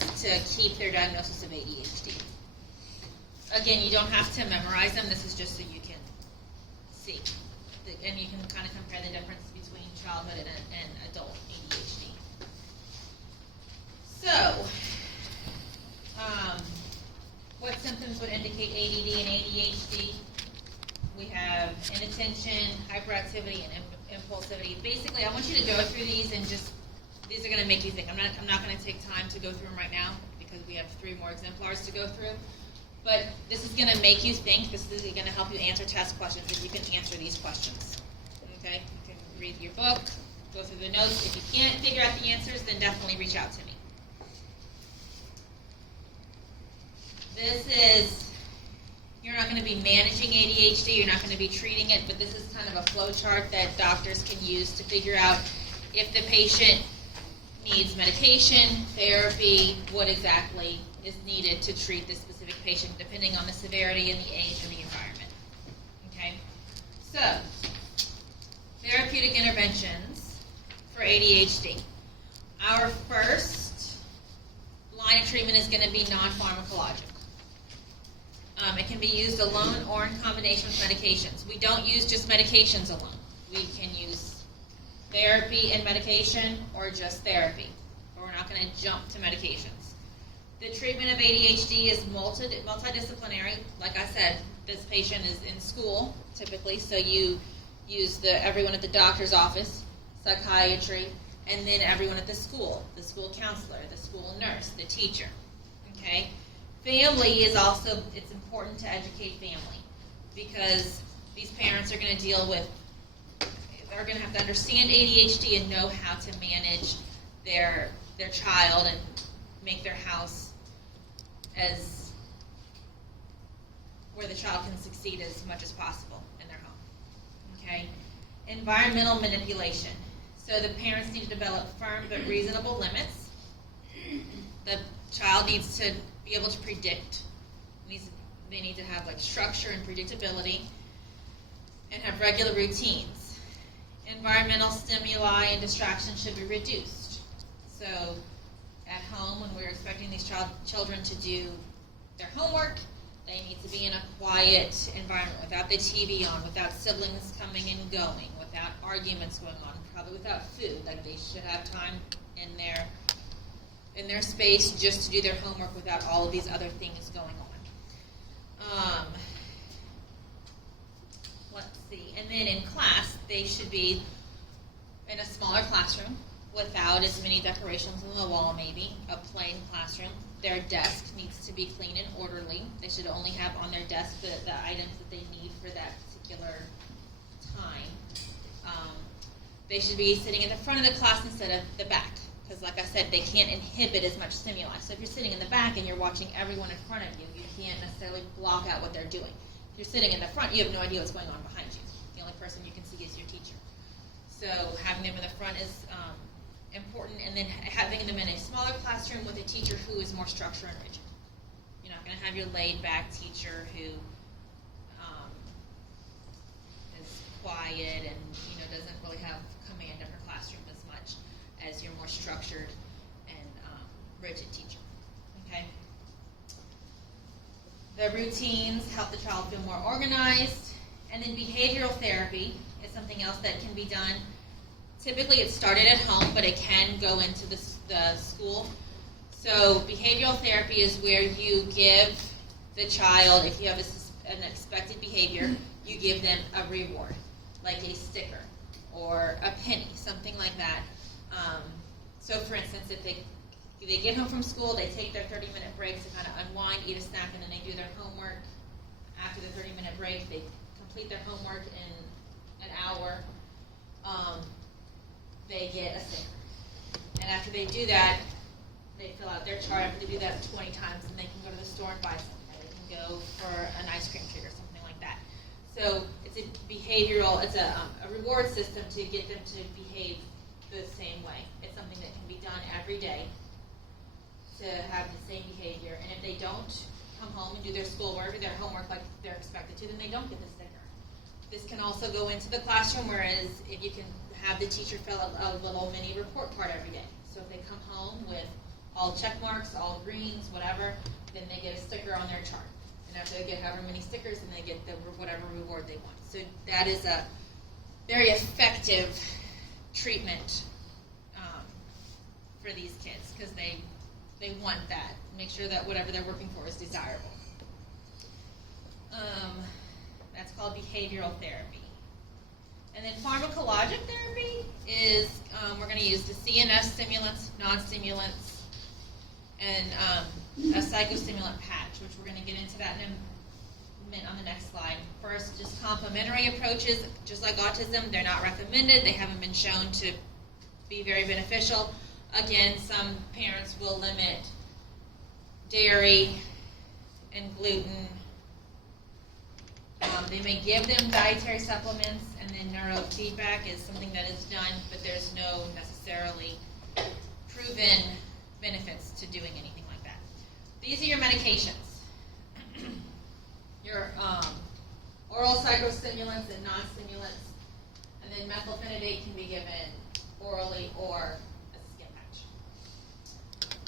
keep their diagnosis of ADHD. Again, you don't have to memorize them. This is just so you can see. And you can kind of compare the difference between childhood and adult ADHD. So, what symptoms would indicate ADD and ADHD? We have inattention, hyperactivity, and impulsivity. Basically, I want you to go through these and these are going to make you think. I'm not going to take time to go through them right now because we have 3 more exemplars to go through. But this is going to make you think. This is going to help you answer test questions if you can answer these questions. Okay? You can read your book, go through the notes. If you can't figure out the answers, then definitely reach out to me. This is, you're not going to be managing ADHD, you're not going to be treating it, but this is kind of a flow chart that doctors can use to figure out if the patient needs medication, therapy, what exactly is needed to treat this specific patient, depending on the severity and the age and the environment. Okay? So, therapeutic interventions for ADHD. Our first line of treatment is going to be non-pharmacologic. It can be used alone or in combination with medications. We don't use just medications alone. We can use therapy and medication or just therapy. But we're not going to jump to medications. The treatment of ADHD is multidisciplinary. Like I said, this patient is in school, typically, so you use everyone at the doctor's office, psychiatry, and then everyone at the school counselor, the school nurse, the teacher. Okay? Family is also, it's important to educate family because these parents are going to they're going to have to understand ADHD and know how to manage their child and make their house as where the child can succeed as much as possible in their home. Okay? Environmental manipulation. So the parents need to develop firm but reasonable limits. The child needs to be able to predict. They need to have like structure and predictability and have regular routines. Environmental stimuli and distractions should be reduced. So at home, when we're expecting these children to do their homework, they need to be in a quiet environment without the TV on, without siblings coming and going, without arguments going on, probably without food. Like they should have time in their space just to do their homework without all of these other things going on. Let's see. And then in class, they should be in a smaller classroom without as many decorations on the wall, maybe, a plain classroom. Their desk needs to be clean and orderly. They should only have on their desk the items that they need for that particular time. They should be sitting in the front of the class instead of the back. Because like I said, they can't inhibit as much stimuli. So if you're sitting in the back and you're watching everyone in front of you, you can't necessarily block out what they're doing. If you're sitting in the front, you have no idea what's going on behind you. The only person you can see is your teacher. So having them in the front is important, and then having them in a smaller classroom with a teacher who is more structured and rigid. You're not going to have your laid-back teacher who is quiet and doesn't really have command of her classroom as much as your more structured and rigid teacher. Okay. The routines help the child feel more organized, and then behavioral therapy is something else that can be done. Typically, it started at home, but it can go into the school. So behavioral therapy is where you give the child, if you have an expected behavior, you give them a reward, like a sticker or a penny, something like that. So for instance, if they get home from school, they take their 30-minute break to kind of unwind, eat a snack, and then they do their homework. After the 30-minute break, they complete their homework in an hour. They get a sticker. And after they do that, they fill out their chart. After they do that 20 times, and they can go to the store and buy something. Or they can go for an ice cream treat or something like that. So it's a behavioral, it's a reward system to get them to behave the same way. It's something that can be done every day to have the same behavior. And if they don't come home and do their schoolwork or their homework like they're expected to, then they don't get the sticker. This can also go into the classroom, whereas if you can have the teacher fill out a little mini report card every day. So if they come home with all check marks, all greens, whatever, then they get a sticker on their chart. And after they get however many stickers, then they get whatever reward they want. So that is a very effective treatment for these kids, because they want that. Make sure that whatever they're working for is desirable. That's called behavioral therapy. And then pharmacologic therapy is, we're going to use the CNS stimulants, non-stimulants, and a psychostimulant patch, which we're going to get into that in a minute on the next slide. First, just complementary approaches. Just like autism, they're not recommended. They haven't been shown to be very beneficial. Again, some parents will limit dairy and gluten. They may give them dietary supplements, and then neurofeedback is something that is done, but there's no necessarily proven benefits to doing anything like that. These are your medications. Your oral psychostimulants and non-stimulants, and then methylphenidate can be given orally or as a skin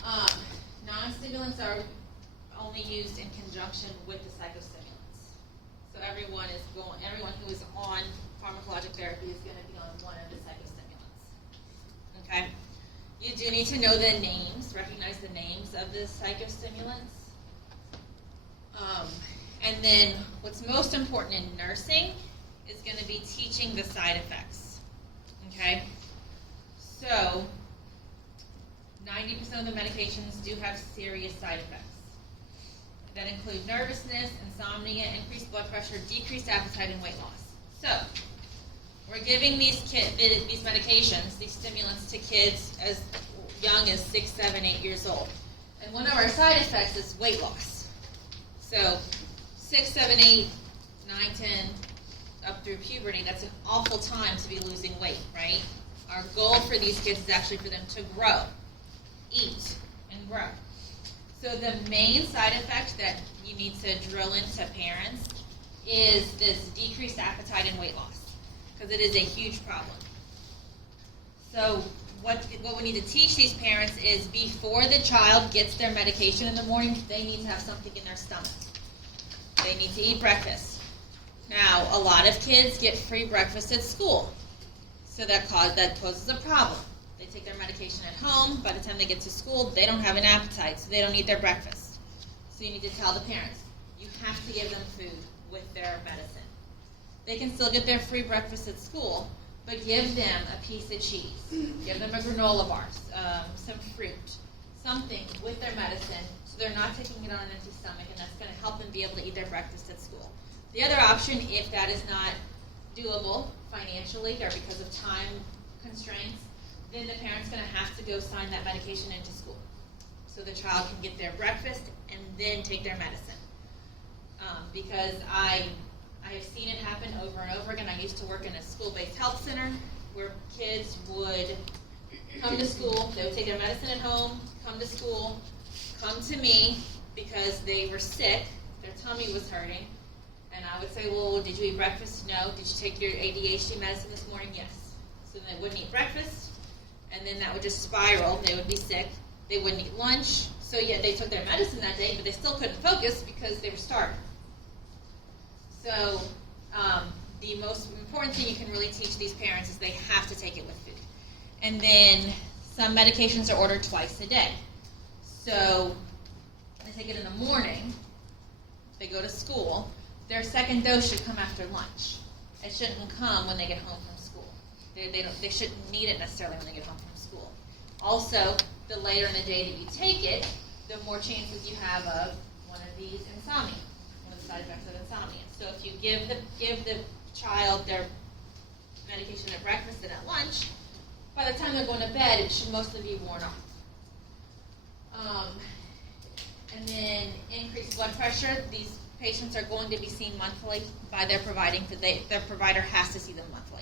patch. Non-stimulants are only used in conjunction with the psychostimulants. So everyone who is on pharmacologic therapy is going to be on one of the psychostimulants. Okay? You do need to know the names, recognize the names of the psychostimulants. And then what's most important in nursing is going to be teaching the side effects. Okay? So 90% of the medications do have serious side effects. That include nervousness, insomnia, increased blood pressure, decreased appetite, and weight loss. So, we're giving these medications, these stimulants, to kids as young as 6, 7, 8 years old. And one of our side effects is weight loss. So, 6, 7, 8, 9, 10, up through puberty, that's an awful time to be losing weight, right? Our goal for these kids is actually for them to grow, eat, and grow. So the main side effect that you need to drill into parents is this decreased appetite and weight loss, because it is a huge problem. So what we need to teach these parents is before the child gets their medication in the morning, they need to have something in their stomach. They need to eat breakfast. Now, a lot of kids get free breakfast at school, so that poses a problem. They take their medication at home. By the time they get to school, they don't have an appetite, so they don't eat their breakfast. So you need to tell the parents, you have to give them food with their medicine. They can still get their free breakfast at school, but give them a piece of cheese. Give them a granola bar, some fruit, something with their medicine, so they're not taking it on an empty stomach, and that's going to help them be able to eat their breakfast at school. The other option, if that is not doable financially or because of time constraints, then the parent's going to have to go sign that medication into school. So the child can get their breakfast and then take their medicine. Because I have seen it happen over and over again. I used to work in a school-based health center where kids would come to school, they would take their medicine at home, come to school, come to me because they were sick, their tummy was hurting, and I would say, well, did you eat breakfast? No. Did you take your ADHD medicine this morning? Yes. So they wouldn't eat breakfast, and then that would just spiral. They would be sick. They wouldn't eat lunch. So yeah, they took their medicine that day, but they still couldn't focus because they were starving. So the most important thing you can really teach these parents is they have to take it with food. And then some medications are ordered twice a day. So they take it in the morning, they go to school, their second dose should come after lunch. It shouldn't come when they get home from school. They shouldn't need it necessarily when they get home from school. Also, the later in the day that you take it, the more chances you have of one of these insomnia, one of the side effects of insomnia. So if you give the child their medication at breakfast and at lunch, by the time they're going to bed, it should mostly be worn off. And then increased blood pressure. These patients are going to be seen monthly by their their provider has to see them monthly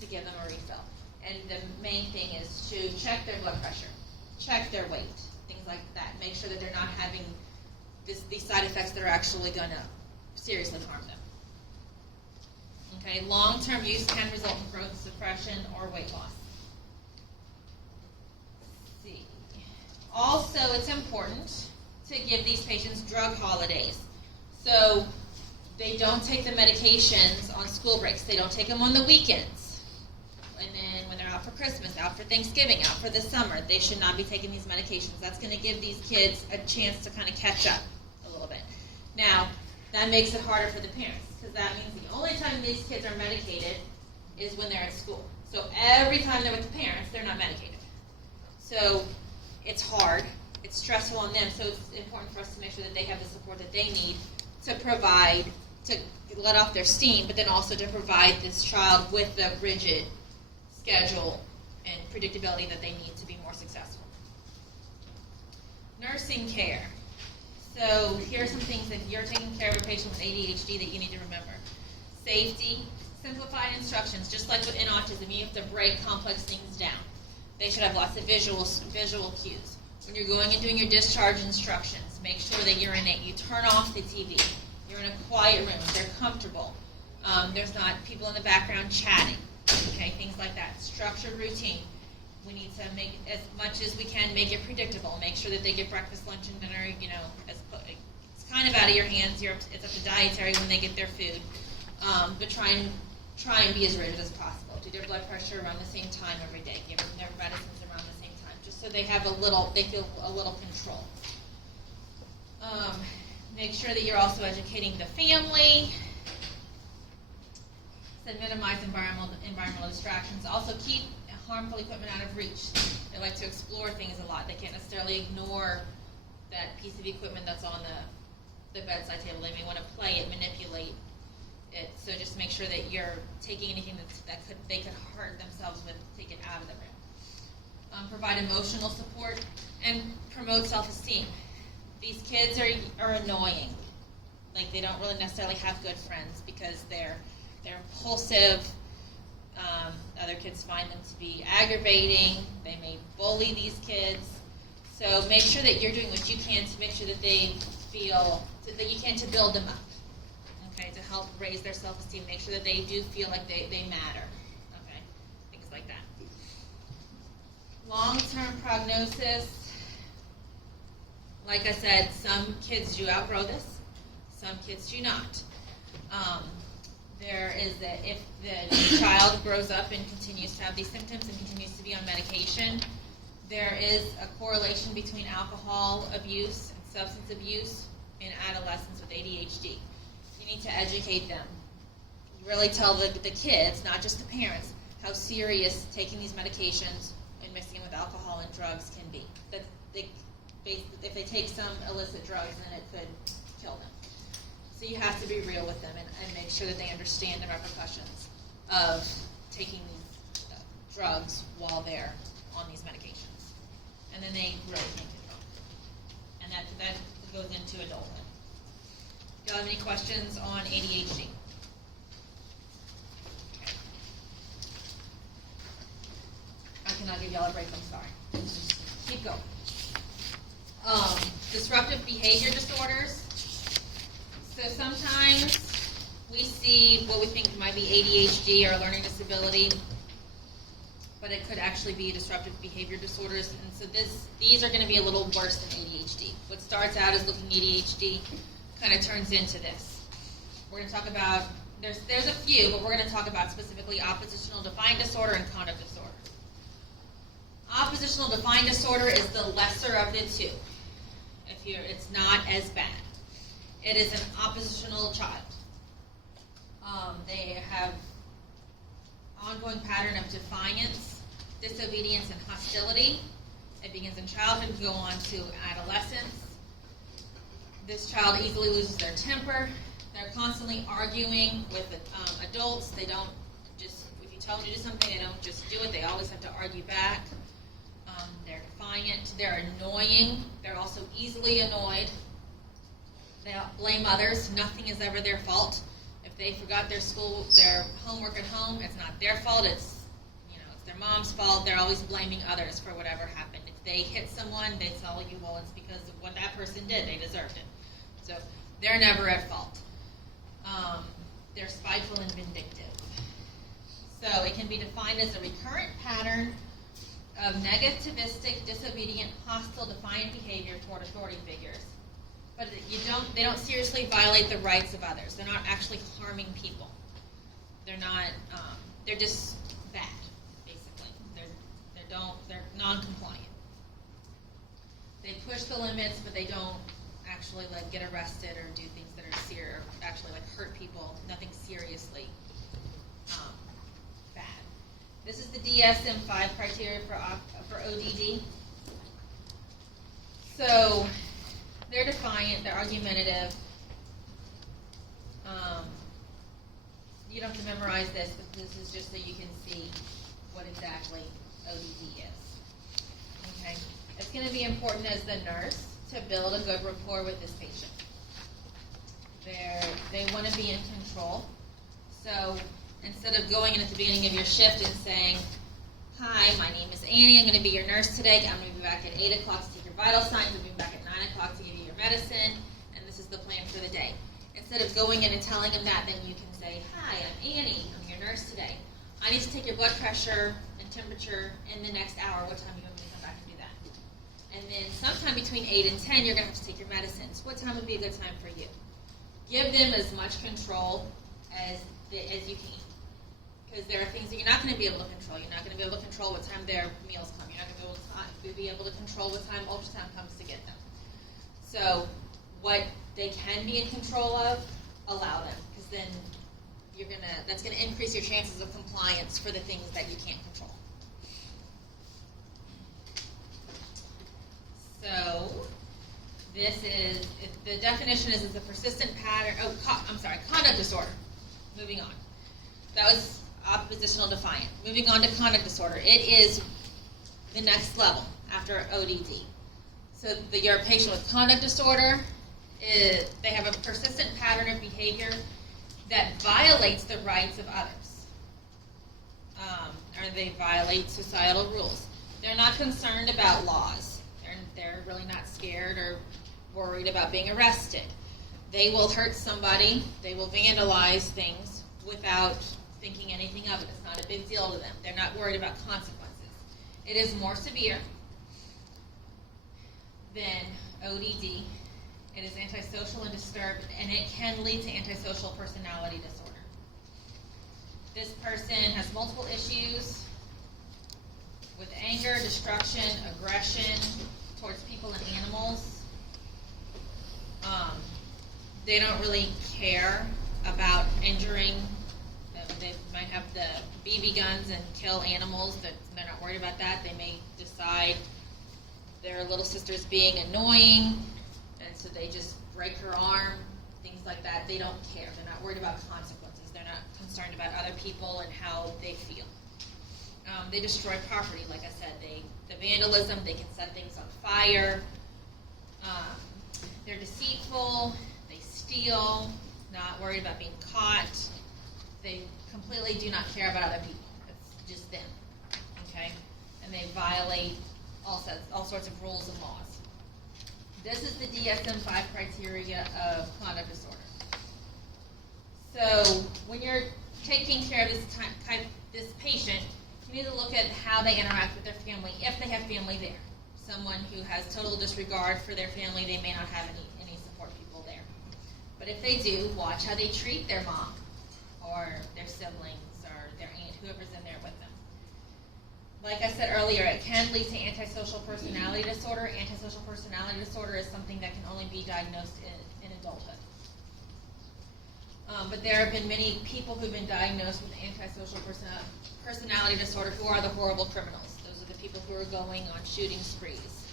to give them a refill. And the main thing is to check their blood pressure, check their weight, things like that. Make sure that they're not having these side effects that are actually going to seriously harm them. Okay, long-term use can result in growth suppression or weight loss. Let's see. Also, it's important to give these patients drug holidays. So they don't take the medications on school breaks. They don't take them on the weekends. And then when they're out for Christmas, out for Thanksgiving, out for the summer, they should not be taking these medications. That's going to give these kids a chance to kind of catch up a little bit. Now, that makes it harder for the parents because that means the only time these kids are medicated is when they're at school. So every time they're with the parents, they're not medicated. So it's hard. It's stressful on them. So it's important for us to make sure that they have the support that they need to provide, to let off their steam, but then also to provide this child with the rigid schedule and predictability that they need to be more successful. Nursing care. So here are some things that you're taking care of a patient with ADHD that you need to remember. Safety, simplified instructions. Just like in autism, you have to break complex things down. They should have lots of visual cues. When you're going and doing your discharge instructions, make sure that you're in it. You turn off the TV. You're in a quiet room. They're comfortable. There's not people in the background chatting. Okay, things like that. Structured routine. We need to make, as much as we can, make it predictable. Make sure that they get breakfast, lunch, and dinner. It's kind of out of your hands. It's up to dietary when they get their food. But try and be as rigid as possible. Do their blood pressure around the same time every day. Give them their medicines around the same time, just so they feel a little control. Make sure that you're also educating the family. Said minimize environmental distractions. Also keep harmful equipment out of reach. They like to explore things a lot. They can't necessarily ignore that piece of equipment that's on the bedside table. They may want to play it, manipulate it. So just make sure that you're taking anything they could hurt themselves with, take it out of the room. Provide emotional support and promote self-esteem. These kids are annoying. Like, they don't really necessarily have good friends because they're impulsive. Other kids find them to be aggravating. They may bully these kids. So make sure that you're doing what you can to make sure that they feel that you can to build them up. Okay, to help raise their self-esteem. Make sure that they do feel like they matter. Okay, things like that. Long-term prognosis. Like I said, some kids do outgrow this. Some kids do not. There is that if the child grows up and continues to have these symptoms and continues to be on medication, there is a correlation between alcohol abuse and substance abuse in adolescents with ADHD. You need to educate them. Really tell the kids, not just the parents, how serious taking these medications and mixing them with alcohol and drugs can be. That if they take some illicit drugs, then it could kill them. So you have to be real with them and make sure that they understand the repercussions of taking these drugs while they're on these medications. And then they really can't get drunk. And that goes into adulthood. Do y'all have any questions on ADHD? Okay. I cannot give y'all a break, I'm sorry. Keep going. Disruptive behavior disorders. So sometimes we see what we think might be ADHD or a learning disability, but it could actually be disruptive behavior disorders. And so these are going to be a little worse than ADHD. What starts out as looking ADHD kind of turns into this. We're going to talk about, there's a few, but we're going to talk about specifically oppositional defiant disorder and conduct disorder. Oppositional defiant disorder is the lesser of the two. It's not as bad. It is an oppositional child. They have ongoing pattern of defiance, disobedience, and hostility. It begins in childhood and go on to adolescence. This child easily loses their temper. They're constantly arguing with adults. They don't just, if you tell them to do something, they don't just do it. They always have to argue back. They're defiant. They're annoying. They're also easily annoyed. They blame others. Nothing is ever their fault. If they forgot their homework at home, it's not their fault. It's their mom's fault. They're always blaming others for whatever happened. If they hit someone, they tell you, well, it's because of what that person did. They deserved it. So they're never at fault. They're spiteful and vindictive. So it can be defined as a recurrent pattern of negativistic, disobedient, hostile, defiant behavior toward authority figures. But they don't seriously violate the rights of others. They're not actually harming people. They're not. They're just bad, basically. They're non-compliant. They push the limits, but they don't actually get arrested or do things that are serious, or actually hurt people. Nothing seriously bad. This is the DSM-5 criteria for ODD. So they're defiant, they're argumentative. You don't have to memorize this, but this is just so you can see what exactly ODD is. Okay? It's going to be important as the nurse to build a good rapport with this patient. They want to be in control. So instead of going in at the beginning of your shift and saying, hi, my name is Annie, I'm going to be your nurse today. I'm going to be back at 8 o'clock to take your vital signs. I'll be back at 9 o'clock to give you your medicine, and this is the plan for the day. Instead of going in and telling them that, then you can say, hi, I'm Annie. I'm your nurse today. I need to take your blood pressure and temperature in the next hour. What time are you going to come back and do that? And then sometime between 8 and 10, you're going to have to take your medicines. What time would be a good time for you? Give them as much control as you can. Because there are things that you're not going to be able to control. You're not going to be able to control what time their meals come. You're not going to be able to control what time ultrasound comes to get them. So what they can be in control of, allow them. Because then that's going to increase your chances of compliance for the things that you can't control. So the definition is a persistent pattern. Conduct disorder. Moving on. That was oppositional defiant. Moving on to conduct disorder. It is the next level after ODD. So your patient with conduct disorder, they have a persistent pattern of behavior that violates the rights of others. Or they violate societal rules. They're not concerned about laws. They're really not scared or worried about being arrested. They will hurt somebody. They will vandalize things without thinking anything of it. It's not a big deal to them. They're not worried about consequences. It is more severe than ODD. It is antisocial and disturbed, and it can lead to antisocial personality disorder. This person has multiple issues with anger, destruction, aggression towards people and animals. They don't really care about injuring. They might have the BB guns and kill animals. They're not worried about that. They may decide their little sister's being annoying, and so they just break her arm, things like that. They don't care. They're not worried about consequences. They're not concerned about other people and how they feel. They destroy property, like I said. The vandalism, they can set things on fire. They're deceitful. They steal, not worried about being caught. They completely do not care about other people. It's just them, okay? And they violate all sorts of rules and laws. This is the DSM-5 criteria of conduct disorder. So when you're taking care of this patient, you need to look at how they interact with their family, if they have family there. Someone who has total disregard for their family, they may not have any support people there. But if they do, watch how they treat their mom or their siblings or their aunt, whoever's in there with them. Like I said earlier, it can lead to antisocial personality disorder. Antisocial personality disorder is something that can only be diagnosed in adulthood. But there have been many people who've been diagnosed with antisocial personality disorder who are the horrible criminals. Those are the people who are going on shooting sprees,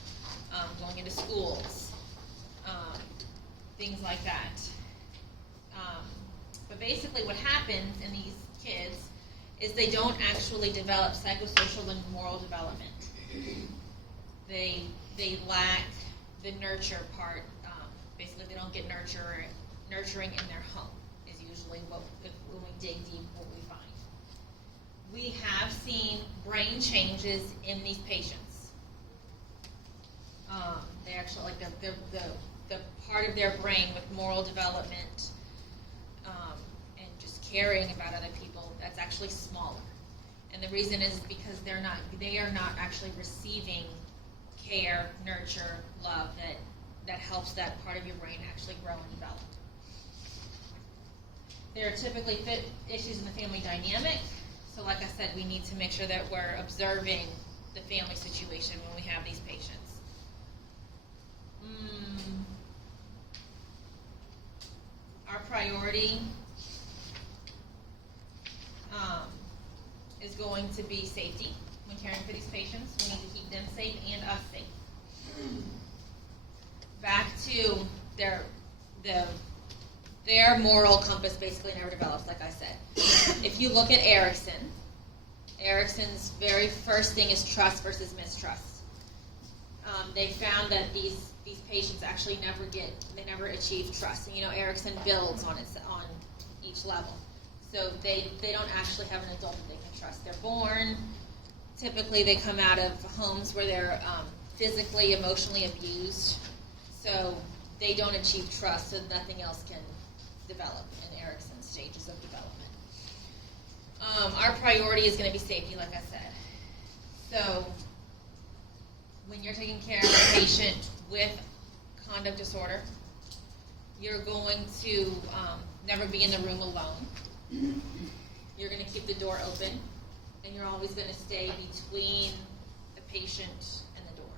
going into schools, things like that. But basically what happens in these kids is they don't actually develop psychosocial and moral development. They lack the nurture part. Basically, they don't get nurturing in their home is usually when we dig deep what we find. We have seen brain changes in these patients. They actually, like the part of their brain with moral development and just caring about other people, that's actually smaller. And the reason is because they are not actually receiving care, nurture, love that helps that part of your brain actually grow and develop. There are typically issues in the family dynamic. So like I said, we need to make sure that we're observing the family situation when we have these patients. Our priority is going to be safety when caring for these patients. We need to keep them safe and us safe. Back to their moral compass basically never develops, like I said. If you look at Erikson's very first thing is trust versus mistrust. They found that these patients actually never achieve trust. And Erikson builds on each level. So they don't actually have an adult that they can trust. They're born. Typically they come out of homes where they're physically, emotionally abused. So they don't achieve trust, so nothing else can develop in Erikson's stages of development. Our priority is going to be safety, like I said. So when you're taking care of a patient with conduct disorder, you're going to never be in the room alone. You're going to keep the door open, and you're always going to stay between the patient and the door.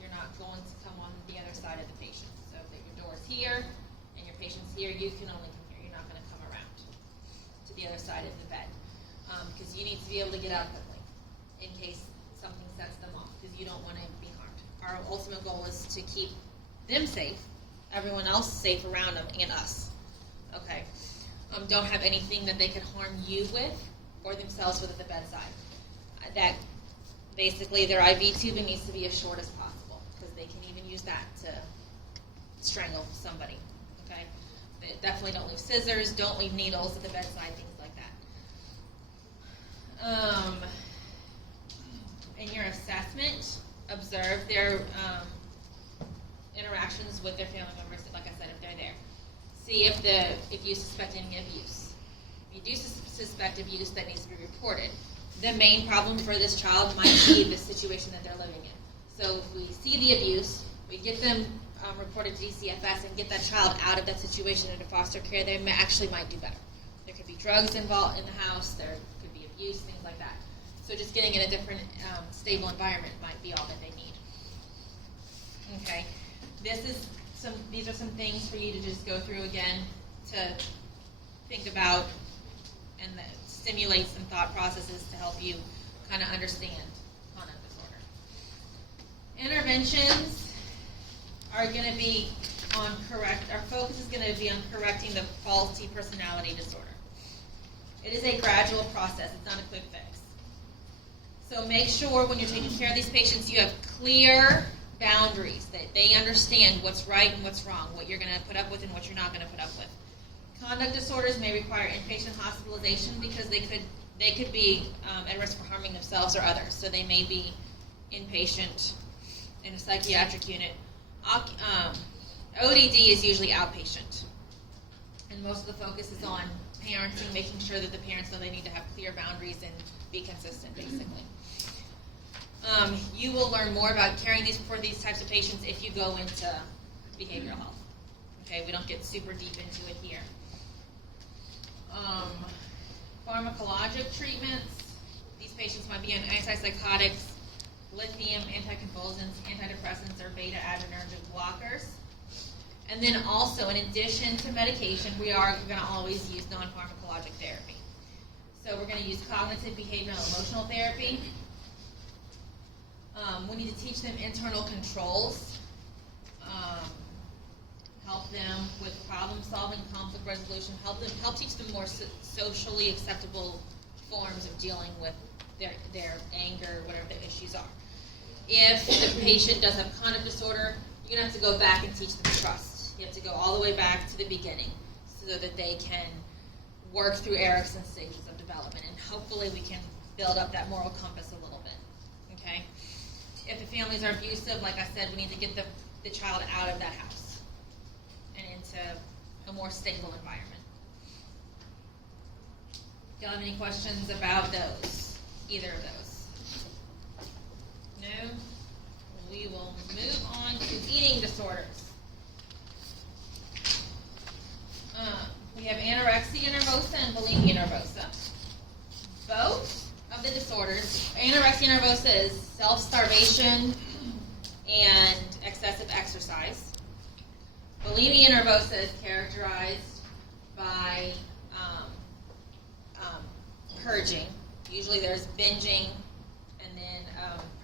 You're not going to come on the other side of the patient. So if your door is here and your patient's here, you can only come here. You're not going to come around to the other side of the bed because you need to be able to get out quickly in case something sets them off because you don't want to be harmed. Our ultimate goal is to keep them safe, everyone else safe around them, and us. Okay. Don't have anything that they could harm you with or themselves with at the bedside. That basically their IV tubing needs to be as short as possible because they can even use that to strangle somebody. Okay, they definitely don't leave scissors, don't leave needles at the bedside, things like that. In your assessment, observe their interactions with their family members. Like I said, if they're there. See if you suspect any abuse. If you do suspect abuse, that needs to be reported. The main problem for this child might be the situation that they're living in. So if we see the abuse, we get them reported to DCFS and get that child out of that situation into foster care, they actually might do better. There could be drugs involved in the house, there could be abuse, things like that. So just getting in a different stable environment might be all that they need. Okay, these are some things for you to just go through again to think about and stimulate some thought processes to help you kind of understand conduct disorder. Interventions are going to be our focus is going to be on correcting the faulty personality disorder. It is a gradual process. It's not a quick fix. So make sure when you're taking care of these patients, you have clear boundaries, that they understand what's right and what's wrong, what you're going to put up with and what you're not going to put up with. Conduct disorders may require inpatient hospitalization because they could be at risk for harming themselves or others. So they may be inpatient in a psychiatric unit. ODD is usually outpatient. And most of the focus is on parenting, making sure that the parents know they need to have clear boundaries and be consistent, basically. You will learn more about caring for these types of patients if you go into behavioral health. Okay, we don't get super deep into it here. Pharmacologic treatments. These patients might be on antipsychotics, lithium, anticonvulsants, antidepressants, or beta-adrenergic blockers. And then also, in addition to medication, we are going to always use non-pharmacologic therapy. So we're going to use cognitive, behavioral, and emotional therapy. We need to teach them internal controls, help them with problem solving, conflict resolution, help teach them more socially acceptable forms of dealing with their anger, whatever the issues are. If the patient does have conduct disorder, you're going to have to go back and teach them trust. You have to go all the way back to the beginning so that they can work through Erickson's stages of development, and hopefully we can build up that moral compass a little bit. Okay? If the families are abusive, like I said, we need to get the child out of that house and into a more stable environment. Do y'all have any questions about those? Either of those? No? We will move on to eating disorders. We have anorexia nervosa and bulimia nervosa. Both of the disorders, anorexia nervosa is self-starvation and excessive exercise. Bulimia nervosa is characterized by purging. Usually there's binging and then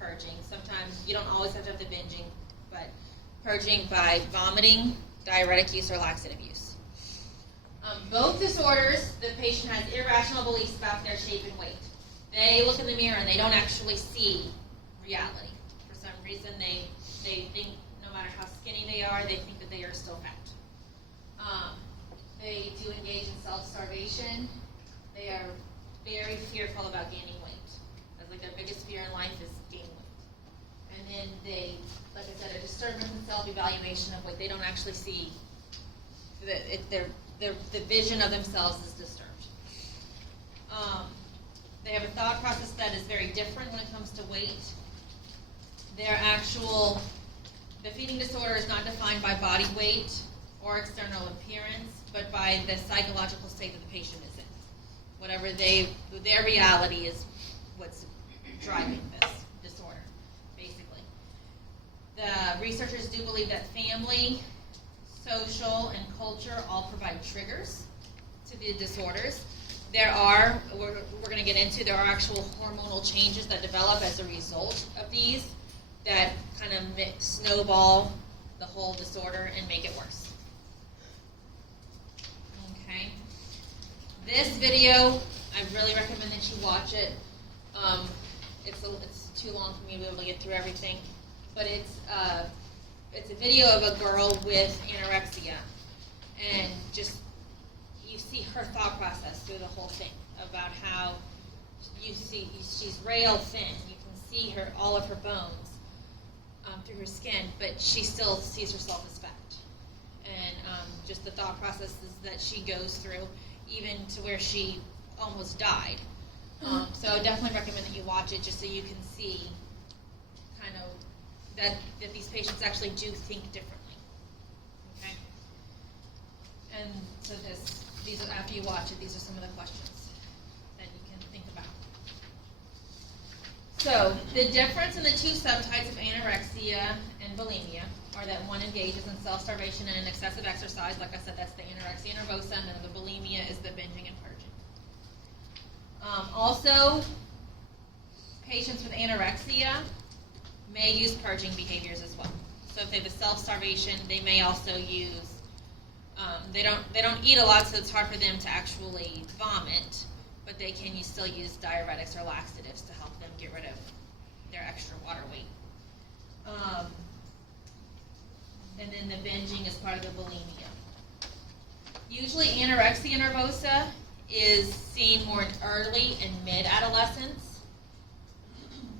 purging. Sometimes you don't always have to have the binging, but purging by vomiting, diuretic use, or laxative use. Both disorders, the patient has irrational beliefs about their shape and weight. They look in the mirror and they don't actually see reality. For some reason, they think no matter how skinny they are, they think that they are still fat. They do engage in self-starvation. They are very fearful about gaining weight. That's like their biggest fear in life is gaining weight. And then they, like I said, a disturbance in self-evaluation of weight. They don't actually see the vision of themselves is disturbed. They have a thought process that is very different when it comes to weight. The feeding disorder is not defined by body weight or external appearance, but by the psychological state that the patient is in. Whatever their reality is what's driving this disorder, basically. The researchers do believe that family, social, and culture all provide triggers to the disorders. We're going to get into, there are actual hormonal changes that develop as a result of these that kind of snowball the whole disorder and make it worse. Okay. This video, I really recommend that you watch it. It's too long for me to be able to get through everything, but it's a video of a girl with anorexia, and just you see her thought process through the whole thing about how she's rail thin. You can see all of her bones through her skin, but she still sees herself as fat. And just the thought processes that she goes through, even to where she almost died. So I definitely recommend that you watch it just so you can see kind of that these patients actually do think differently. Okay? And so after you watch it, these are some of the questions that you can think about. So the difference in the two subtypes of anorexia and bulimia are that one engages in self-starvation and in excessive exercise. Like I said, that's the anorexia nervosa, and then the bulimia is the binging and purging. Also, patients with anorexia may use purging behaviors as well. So if they have a self-starvation, they may also use, they don't eat a lot, so it's hard for them to actually vomit, but they can still use diuretics or laxatives to help them get rid of their extra water weight. And then the binging is part of the bulimia. Usually anorexia nervosa is seen more early in mid-adolescence,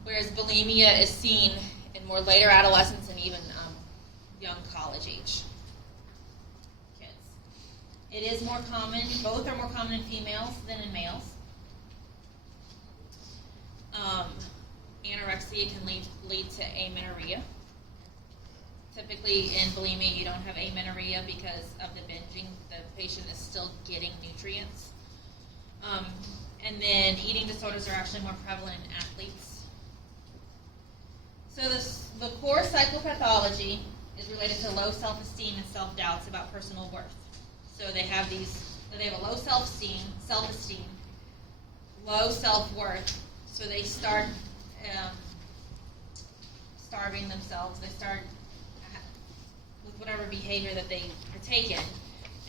whereas bulimia is seen in more later adolescence and even young college age kids. It is more common, both are more common in females than in males. Anorexia can lead to amenorrhea. Typically in bulimia you don't have amenorrhea because of the binging. The patient is still getting nutrients. And then eating disorders are actually more prevalent in athletes. So the core psychopathology is related to low self-esteem and self-doubts about personal worth. So they have a low self-esteem, low self-worth. So they start starving themselves. They start with whatever behavior that they partake in,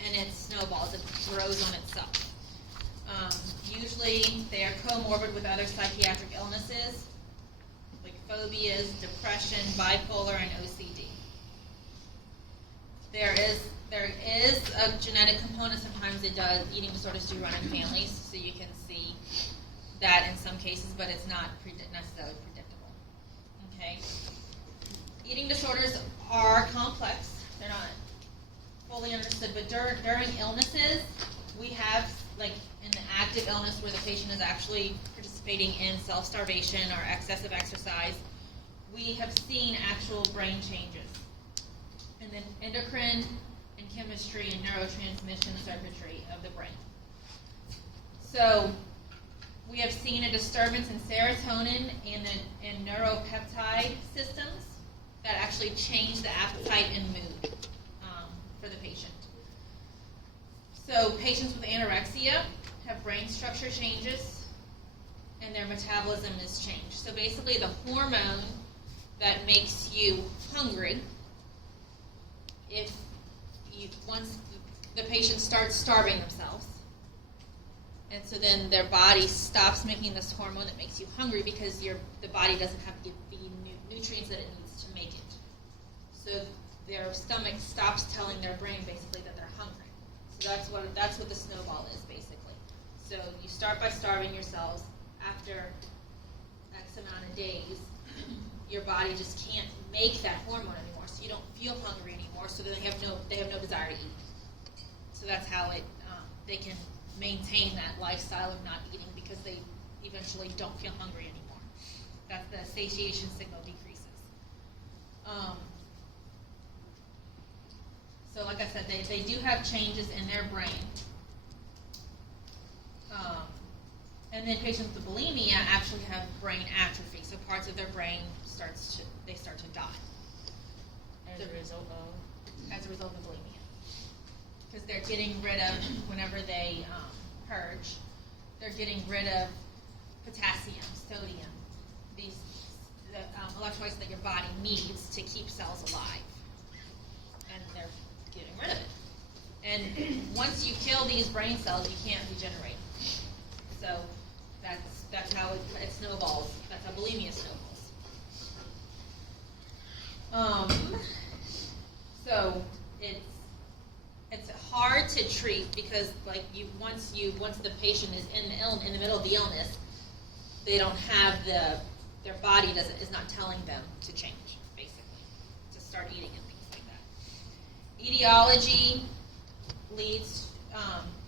and it snowballs. It grows on itself. Usually they are comorbid with other psychiatric illnesses, like phobias, depression, bipolar, and OCD. There is a genetic component. Sometimes eating disorders do run in families, so you can see that in some cases, but it's not necessarily predictable. Okay. Eating disorders are complex. They're not fully understood, but during illnesses, we have, like in the active illness where the patient is actually participating in self-starvation or excessive exercise, we have seen actual brain changes. And then endocrine and chemistry and neurotransmission circuitry of the brain. So we have seen a disturbance in serotonin and neuropeptide systems that actually change the appetite and mood for the patient. So patients with anorexia have brain structure changes and their metabolism is changed. So basically the hormone that makes you hungry, once the patient starts starving themselves, and so then their body stops making this hormone that makes you hungry because the body doesn't have the nutrients that it needs to make it. So their stomach stops telling their brain basically that they're hungry. So that's what the snowball is basically. So you start by starving yourselves. After X amount of days, your body just can't make that hormone anymore, so you don't feel hungry anymore. So then they have no desire to eat. So that's how they can maintain that lifestyle of not eating, because they eventually don't feel hungry anymore. That's the satiation signal decreases. So like I said, they do have changes in their brain. And then patients with bulimia actually have brain atrophy, so parts of their brain start to die. As a result of bulimia. Because they're getting rid of, whenever they purge, they're getting rid of potassium, sodium, the electrolytes that your body needs to keep cells alive. And they're getting rid of it. And once you kill these brain cells, you can't regenerate. So that's how it snowballs. That's how bulimia snowballs. So it's hard to treat because once the patient is in the middle of the illness, they don't have their body is not telling them to change, basically, to start eating and things like that. Etiology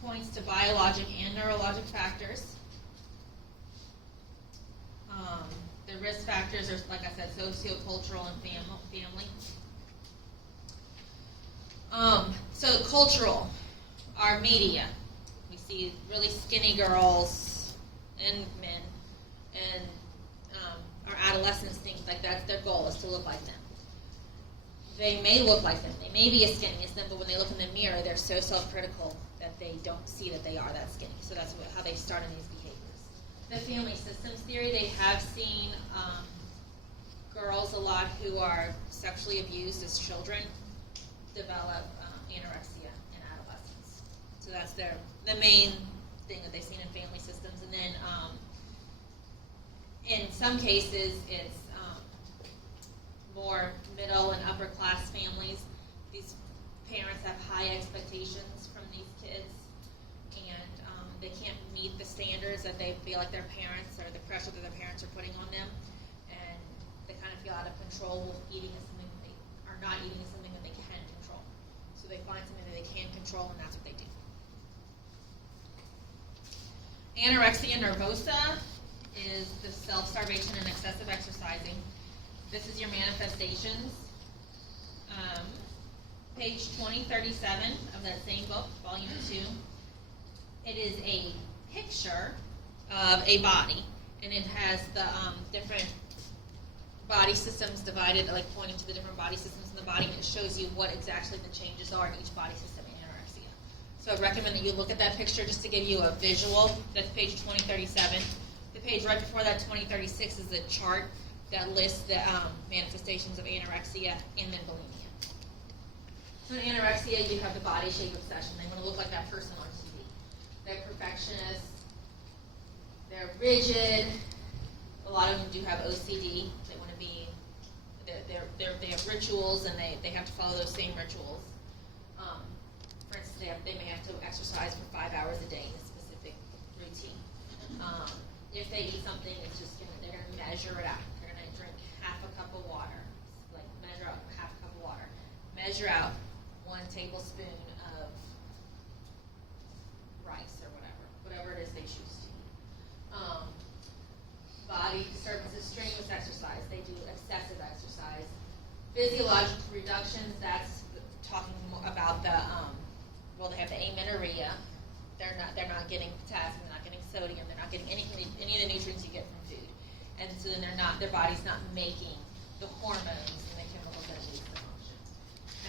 points to biologic and neurologic factors. The risk factors are, like I said, sociocultural and family. So cultural, our media, we see really skinny girls and men, and our adolescents think like that's their goal, is to look like them. They may look like them, they may be as skinny as them, but when they look in the mirror, they're so self-critical that they don't see that they are that skinny. So that's how they start in these behaviors. The family systems theory, they have seen girls a lot who are sexually abused as children develop anorexia in adolescence. So that's the main thing that they've seen in family systems. And then in some cases, it's more middle and upper class families. These parents have high expectations from these kids, and they can't meet the standards that they feel like their parents, or the pressure that their parents are putting on them, and they kind of feel out of control with eating is something that they are not eating is something that they can control. So they find something that they can control, and that's what they do. Anorexia nervosa is the self-starvation and excessive exercising. This is your manifestations. Page 2037 of that same book, volume 2. It is a picture of a body, and it has the different body systems divided, like pointing to the different body systems in the body, and it shows you what exactly the changes are in each body system in anorexia. So I recommend that you look at that picture just to give you a visual. That's page 2037. The page right before that, 2036, is a chart that lists the manifestations of anorexia and then bulimia. So in anorexia, you have the body shape obsession. They want to look like that person on TV. They're perfectionists. They're rigid. A lot of them do have OCD. They want to be. They have rituals, and they have to follow those same rituals. For instance, they may have to exercise for 5 hours a day in a specific routine. If they eat something, it's just they're going to measure it out. They're going to drink half a cup of water, like measure out half a cup of water. Measure out 1 tablespoon of rice or whatever it is they choose to eat. Body disturbances, strenuous exercise. They do excessive exercise. Physiological reductions. That's talking about the they have the amenorrhea. They're not getting potassium. They're not getting sodium. They're not getting any of the nutrients you get from food, and so then their body's not making the hormones and the chemicals that it needs to function.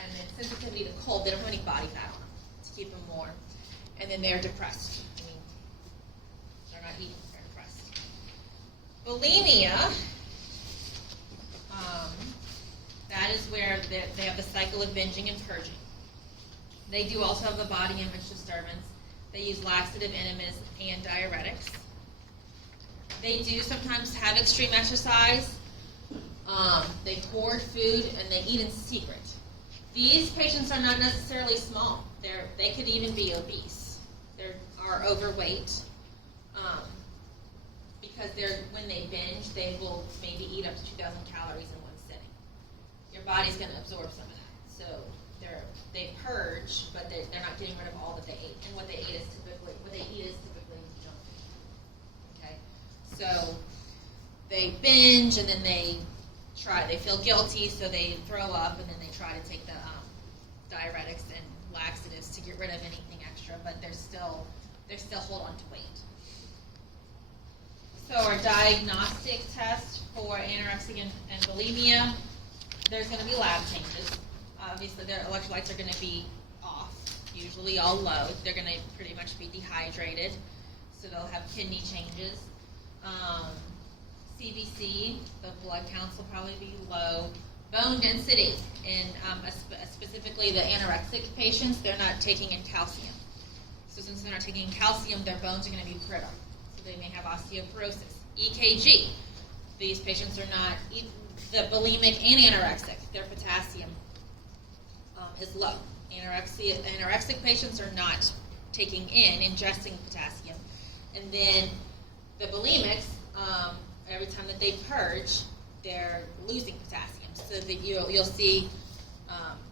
And then sensitivity to cold. They don't have any body fat on them to keep them warm. And then they're depressed. I mean, they're not eating. They're depressed. Bulimia. That is where they have the cycle of binging and purging. They do also have a body image disturbance. They use laxative enemas and diuretics. They do sometimes have extreme exercise. They hoard food, and they eat in secret. These patients are not necessarily small. They could even be obese. They are overweight. Because when they binge, they will maybe eat up to 2,000 calories in one sitting. Your body's going to absorb some of that. So they purge, but they're not getting rid of all that they ate. And what they eat is typically junk food. Okay, so they binge, and then they feel guilty, so they throw up, and then they try to take the diuretics and laxatives to get rid of anything extra, but they still hold on to weight. So our diagnostic test for anorexia and bulimia, there's going to be lab changes. Obviously, their electrolytes are going to be off, usually all low. They're going to pretty much be dehydrated, so they'll have kidney changes. CBC, the blood counts will probably be low. Bone density, and specifically the anorexic patients, they're not taking in calcium. So since they're not taking in calcium, their bones are going to be brittle. So they may have osteoporosis. EKG, these patients are not, the bulimic and anorexic, their potassium is low. Anorexic patients are not ingesting potassium. And then the bulimics, every time that they purge, they're losing potassium. So that you'll see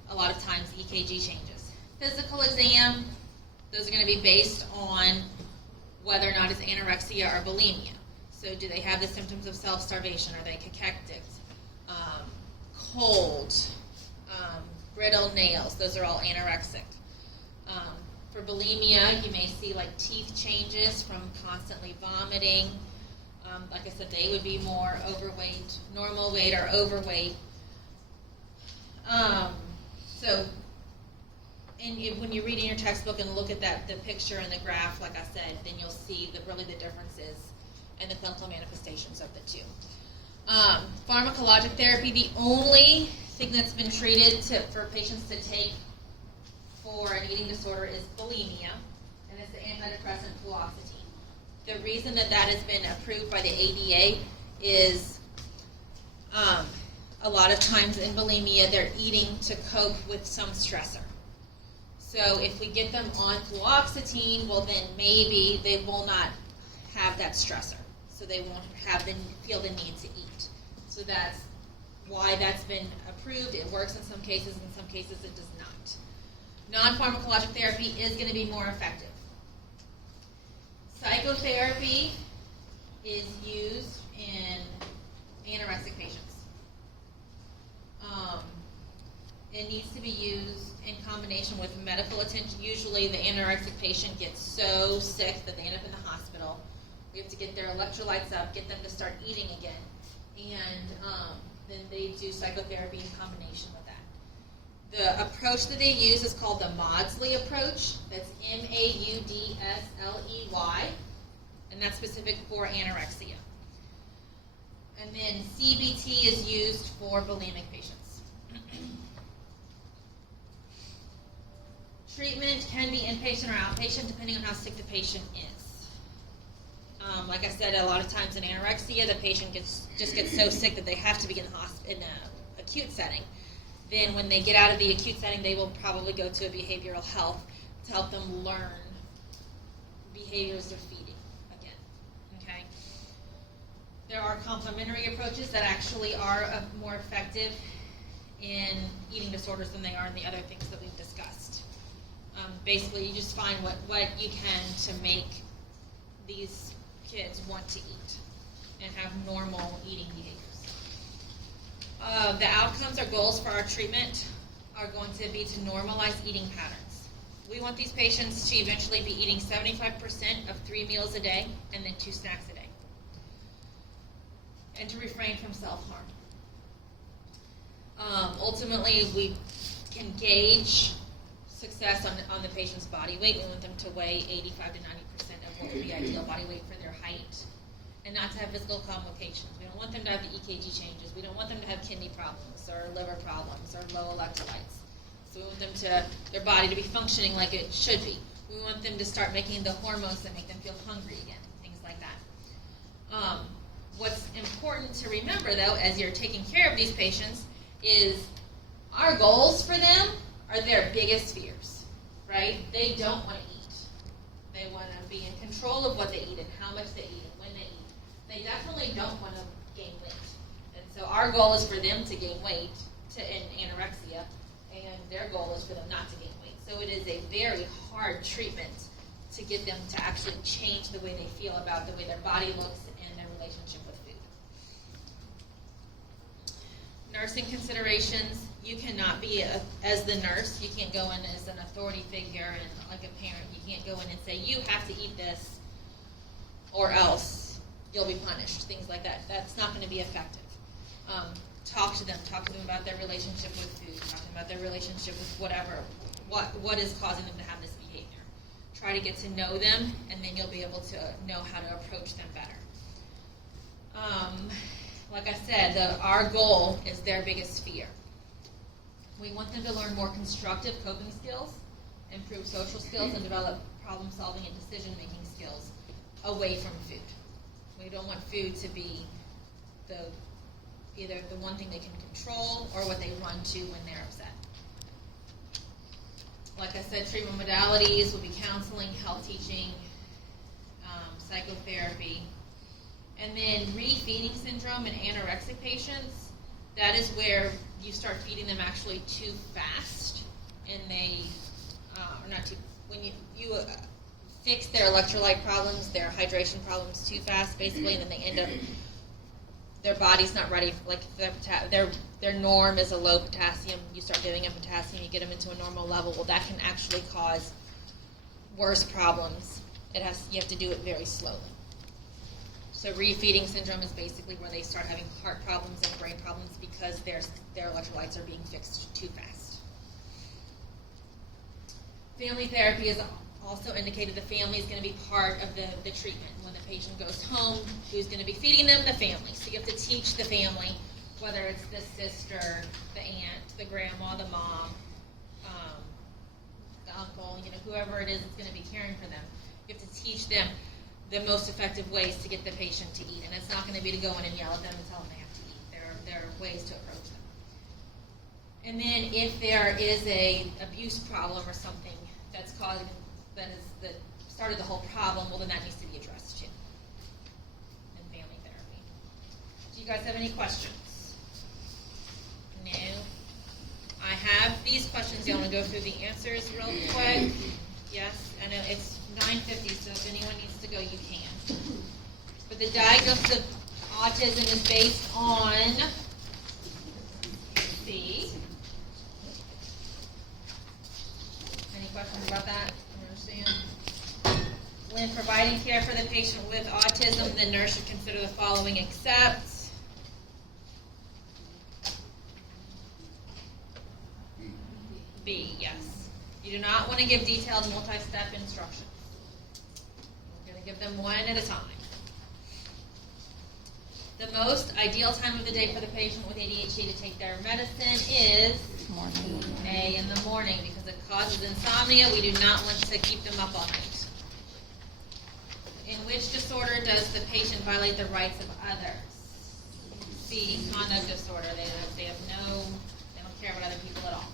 a lot of times EKG changes. Physical exam, those are going to be based on whether or not it's anorexia or bulimia. So do they have the symptoms of self-starvation? Are they cachectic? Cold? Brittle nails? Those are all anorexic. For bulimia, you may see like teeth changes from constantly vomiting. Like I said, they would be more overweight, normal weight or overweight. When you read in your textbook and look at the picture and the graph, like I said, then you'll see the differences and the clinical manifestations of the two. Pharmacologic therapy, the only thing that's been treated for patients to take for an eating disorder is bulimia, and it's the antidepressant fluoxetine. The reason that that has been approved by the ADA is a lot of times in bulimia, they're eating to cope with some stressor. So if we get them on fluoxetine, well then maybe they will not have that stressor. So they won't feel the need to eat. So that's why that's been approved. It works in some cases it does not. Non-pharmacologic therapy is going to be more effective. Psychotherapy is used in anorexic patients. It needs to be used in combination with medical attention. Usually the anorexic patient gets so sick that they end up in the hospital. We have to get their electrolytes up, get them to start eating again, and then they do psychotherapy in combination with that. The approach that they use is called the Maudsley approach. That's Maudsley, and that's specific for anorexia. And then CBT is used for bulimic patients. Treatment can be inpatient or outpatient depending on how sick the patient is. Like I said, a lot of times in anorexia, the patient just gets so sick that they have to be in an acute setting. Then when they get out of the acute setting, they will probably go to a behavioral health to help them learn behaviors of feeding again. Okay. There are complementary approaches that actually are more effective in eating disorders than they are in the other things that we've discussed. Basically, you just find what you can to make these kids want to eat and have normal eating behaviors. The outcomes or goals for our treatment are going to be to normalize eating patterns. We want these patients to eventually be eating 75% of 3 meals a day and then 2 snacks a day, and to refrain from self-harm. Ultimately, we can gauge success on the patient's body weight. We want them to weigh 85 to 90% of what would be ideal body weight for their height, and not to have physical complications. We don't want them to have the EKG changes. We don't want them to have kidney problems or liver problems or low electrolytes. So we want their body to be functioning like it should be. We want them to start making the hormones that make them feel hungry again, things like that. What's important to remember, though, as you're taking care of these patients, is our goals for them are their biggest fears, right? They don't want to eat. They want to be in control of what they eat and how much they eat and when they eat. They definitely don't want to gain weight. And so our goal is for them to gain weight in anorexia, and their goal is for them not to gain weight. So it is a very hard treatment to get them to actually change the way they feel about the way their body looks and their relationship with food. Nursing considerations. You cannot be, as the nurse, you can't go in as an authority figure and like a parent. You can't go in and say, you have to eat this or else you'll be punished, things like that. That's not going to be effective. Talk to them about their relationship with food, talk to them about their relationship with whatever, what is causing them to have this behavior. Try to get to know them, and then you'll be able to know how to approach them better. Like I said, our goal is their biggest fear. We want them to learn more constructive coping skills, improve social skills, and develop problem-solving and decision-making skills away from food. We don't want food to be either the one thing they can control or what they run to when they're upset. Like I said, treatment modalities will be counseling, health teaching, psychotherapy. And then refeeding syndrome in anorexic patients, that is where you start feeding them actually too fast, and they, or not too, when you fix their electrolyte problems, their hydration problems too fast, basically, and then they end up, their body's not ready, like their norm is a low potassium, you start giving them potassium, you get them into a normal level, well that can actually cause worse problems. You have to do it very slowly. So refeeding syndrome is basically where they start having heart problems and brain problems because their electrolytes are being fixed too fast. Family therapy is also indicated. The family is going to be part of the treatment. When the patient goes home, who's going to be feeding them? The family. So you have to teach the family, whether it's the sister, the aunt, the grandma, the mom, the uncle, whoever it is that's going to be caring for them. You have to teach them the most effective ways to get the patient to eat. And it's not going to be to go in and yell at them and tell them they have to eat. There are ways to approach them. And then if there is a abuse problem or something that's causing, that started the whole problem, well, then that needs to be addressed too. In family therapy. Do you guys have any questions? No? I have these questions. You want to go through the answers real quick? Yes? I know it's 9:50, so if anyone needs to go, you can. But the diagnosis of autism is based on C. Any questions about that? Understand? When providing care for the patient with autism, the nurse should consider the following except B, yes. You do not want to give detailed multi-step instructions. You're going to give them one at a time. The most ideal time of the day for the patient with ADHD to take their medicine is A, in the morning, because it causes insomnia. We do not want to keep them up all night. In which disorder does the patient violate the rights of others? C, conduct disorder. They don't care about other people at all.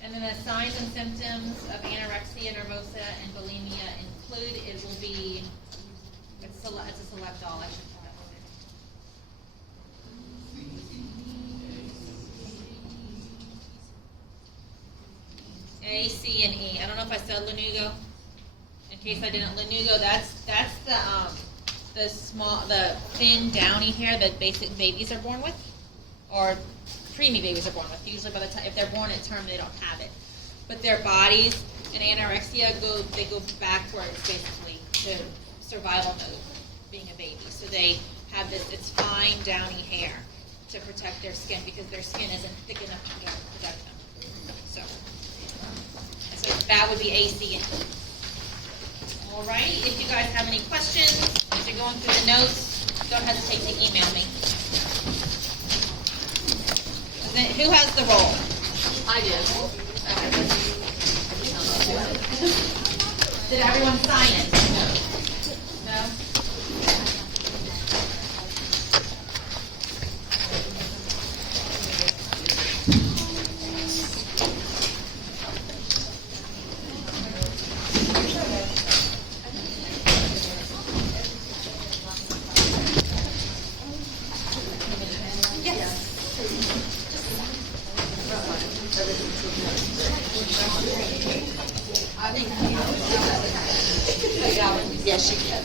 And then the signs and symptoms of anorexia nervosa and bulimia include, it will be, it's a select all, I should call it. A, C, and E. I don't know if I said Lanugo. In case I didn't, Lanugo, that's the thin downy hair that basic babies are born with, or preemie babies are born with. Usually by the time, if they're born at term, they don't have it. But their bodies in anorexia go backwards basically to survival mode, being a baby. So they have it's fine downy hair to protect their skin because their skin isn't thick enough to protect them. So that would be ACN. All right. If you guys have any questions, if you're going through the notes, don't hesitate to email me. Who has the roll? I did. Did everyone sign it? No? Yes, you can.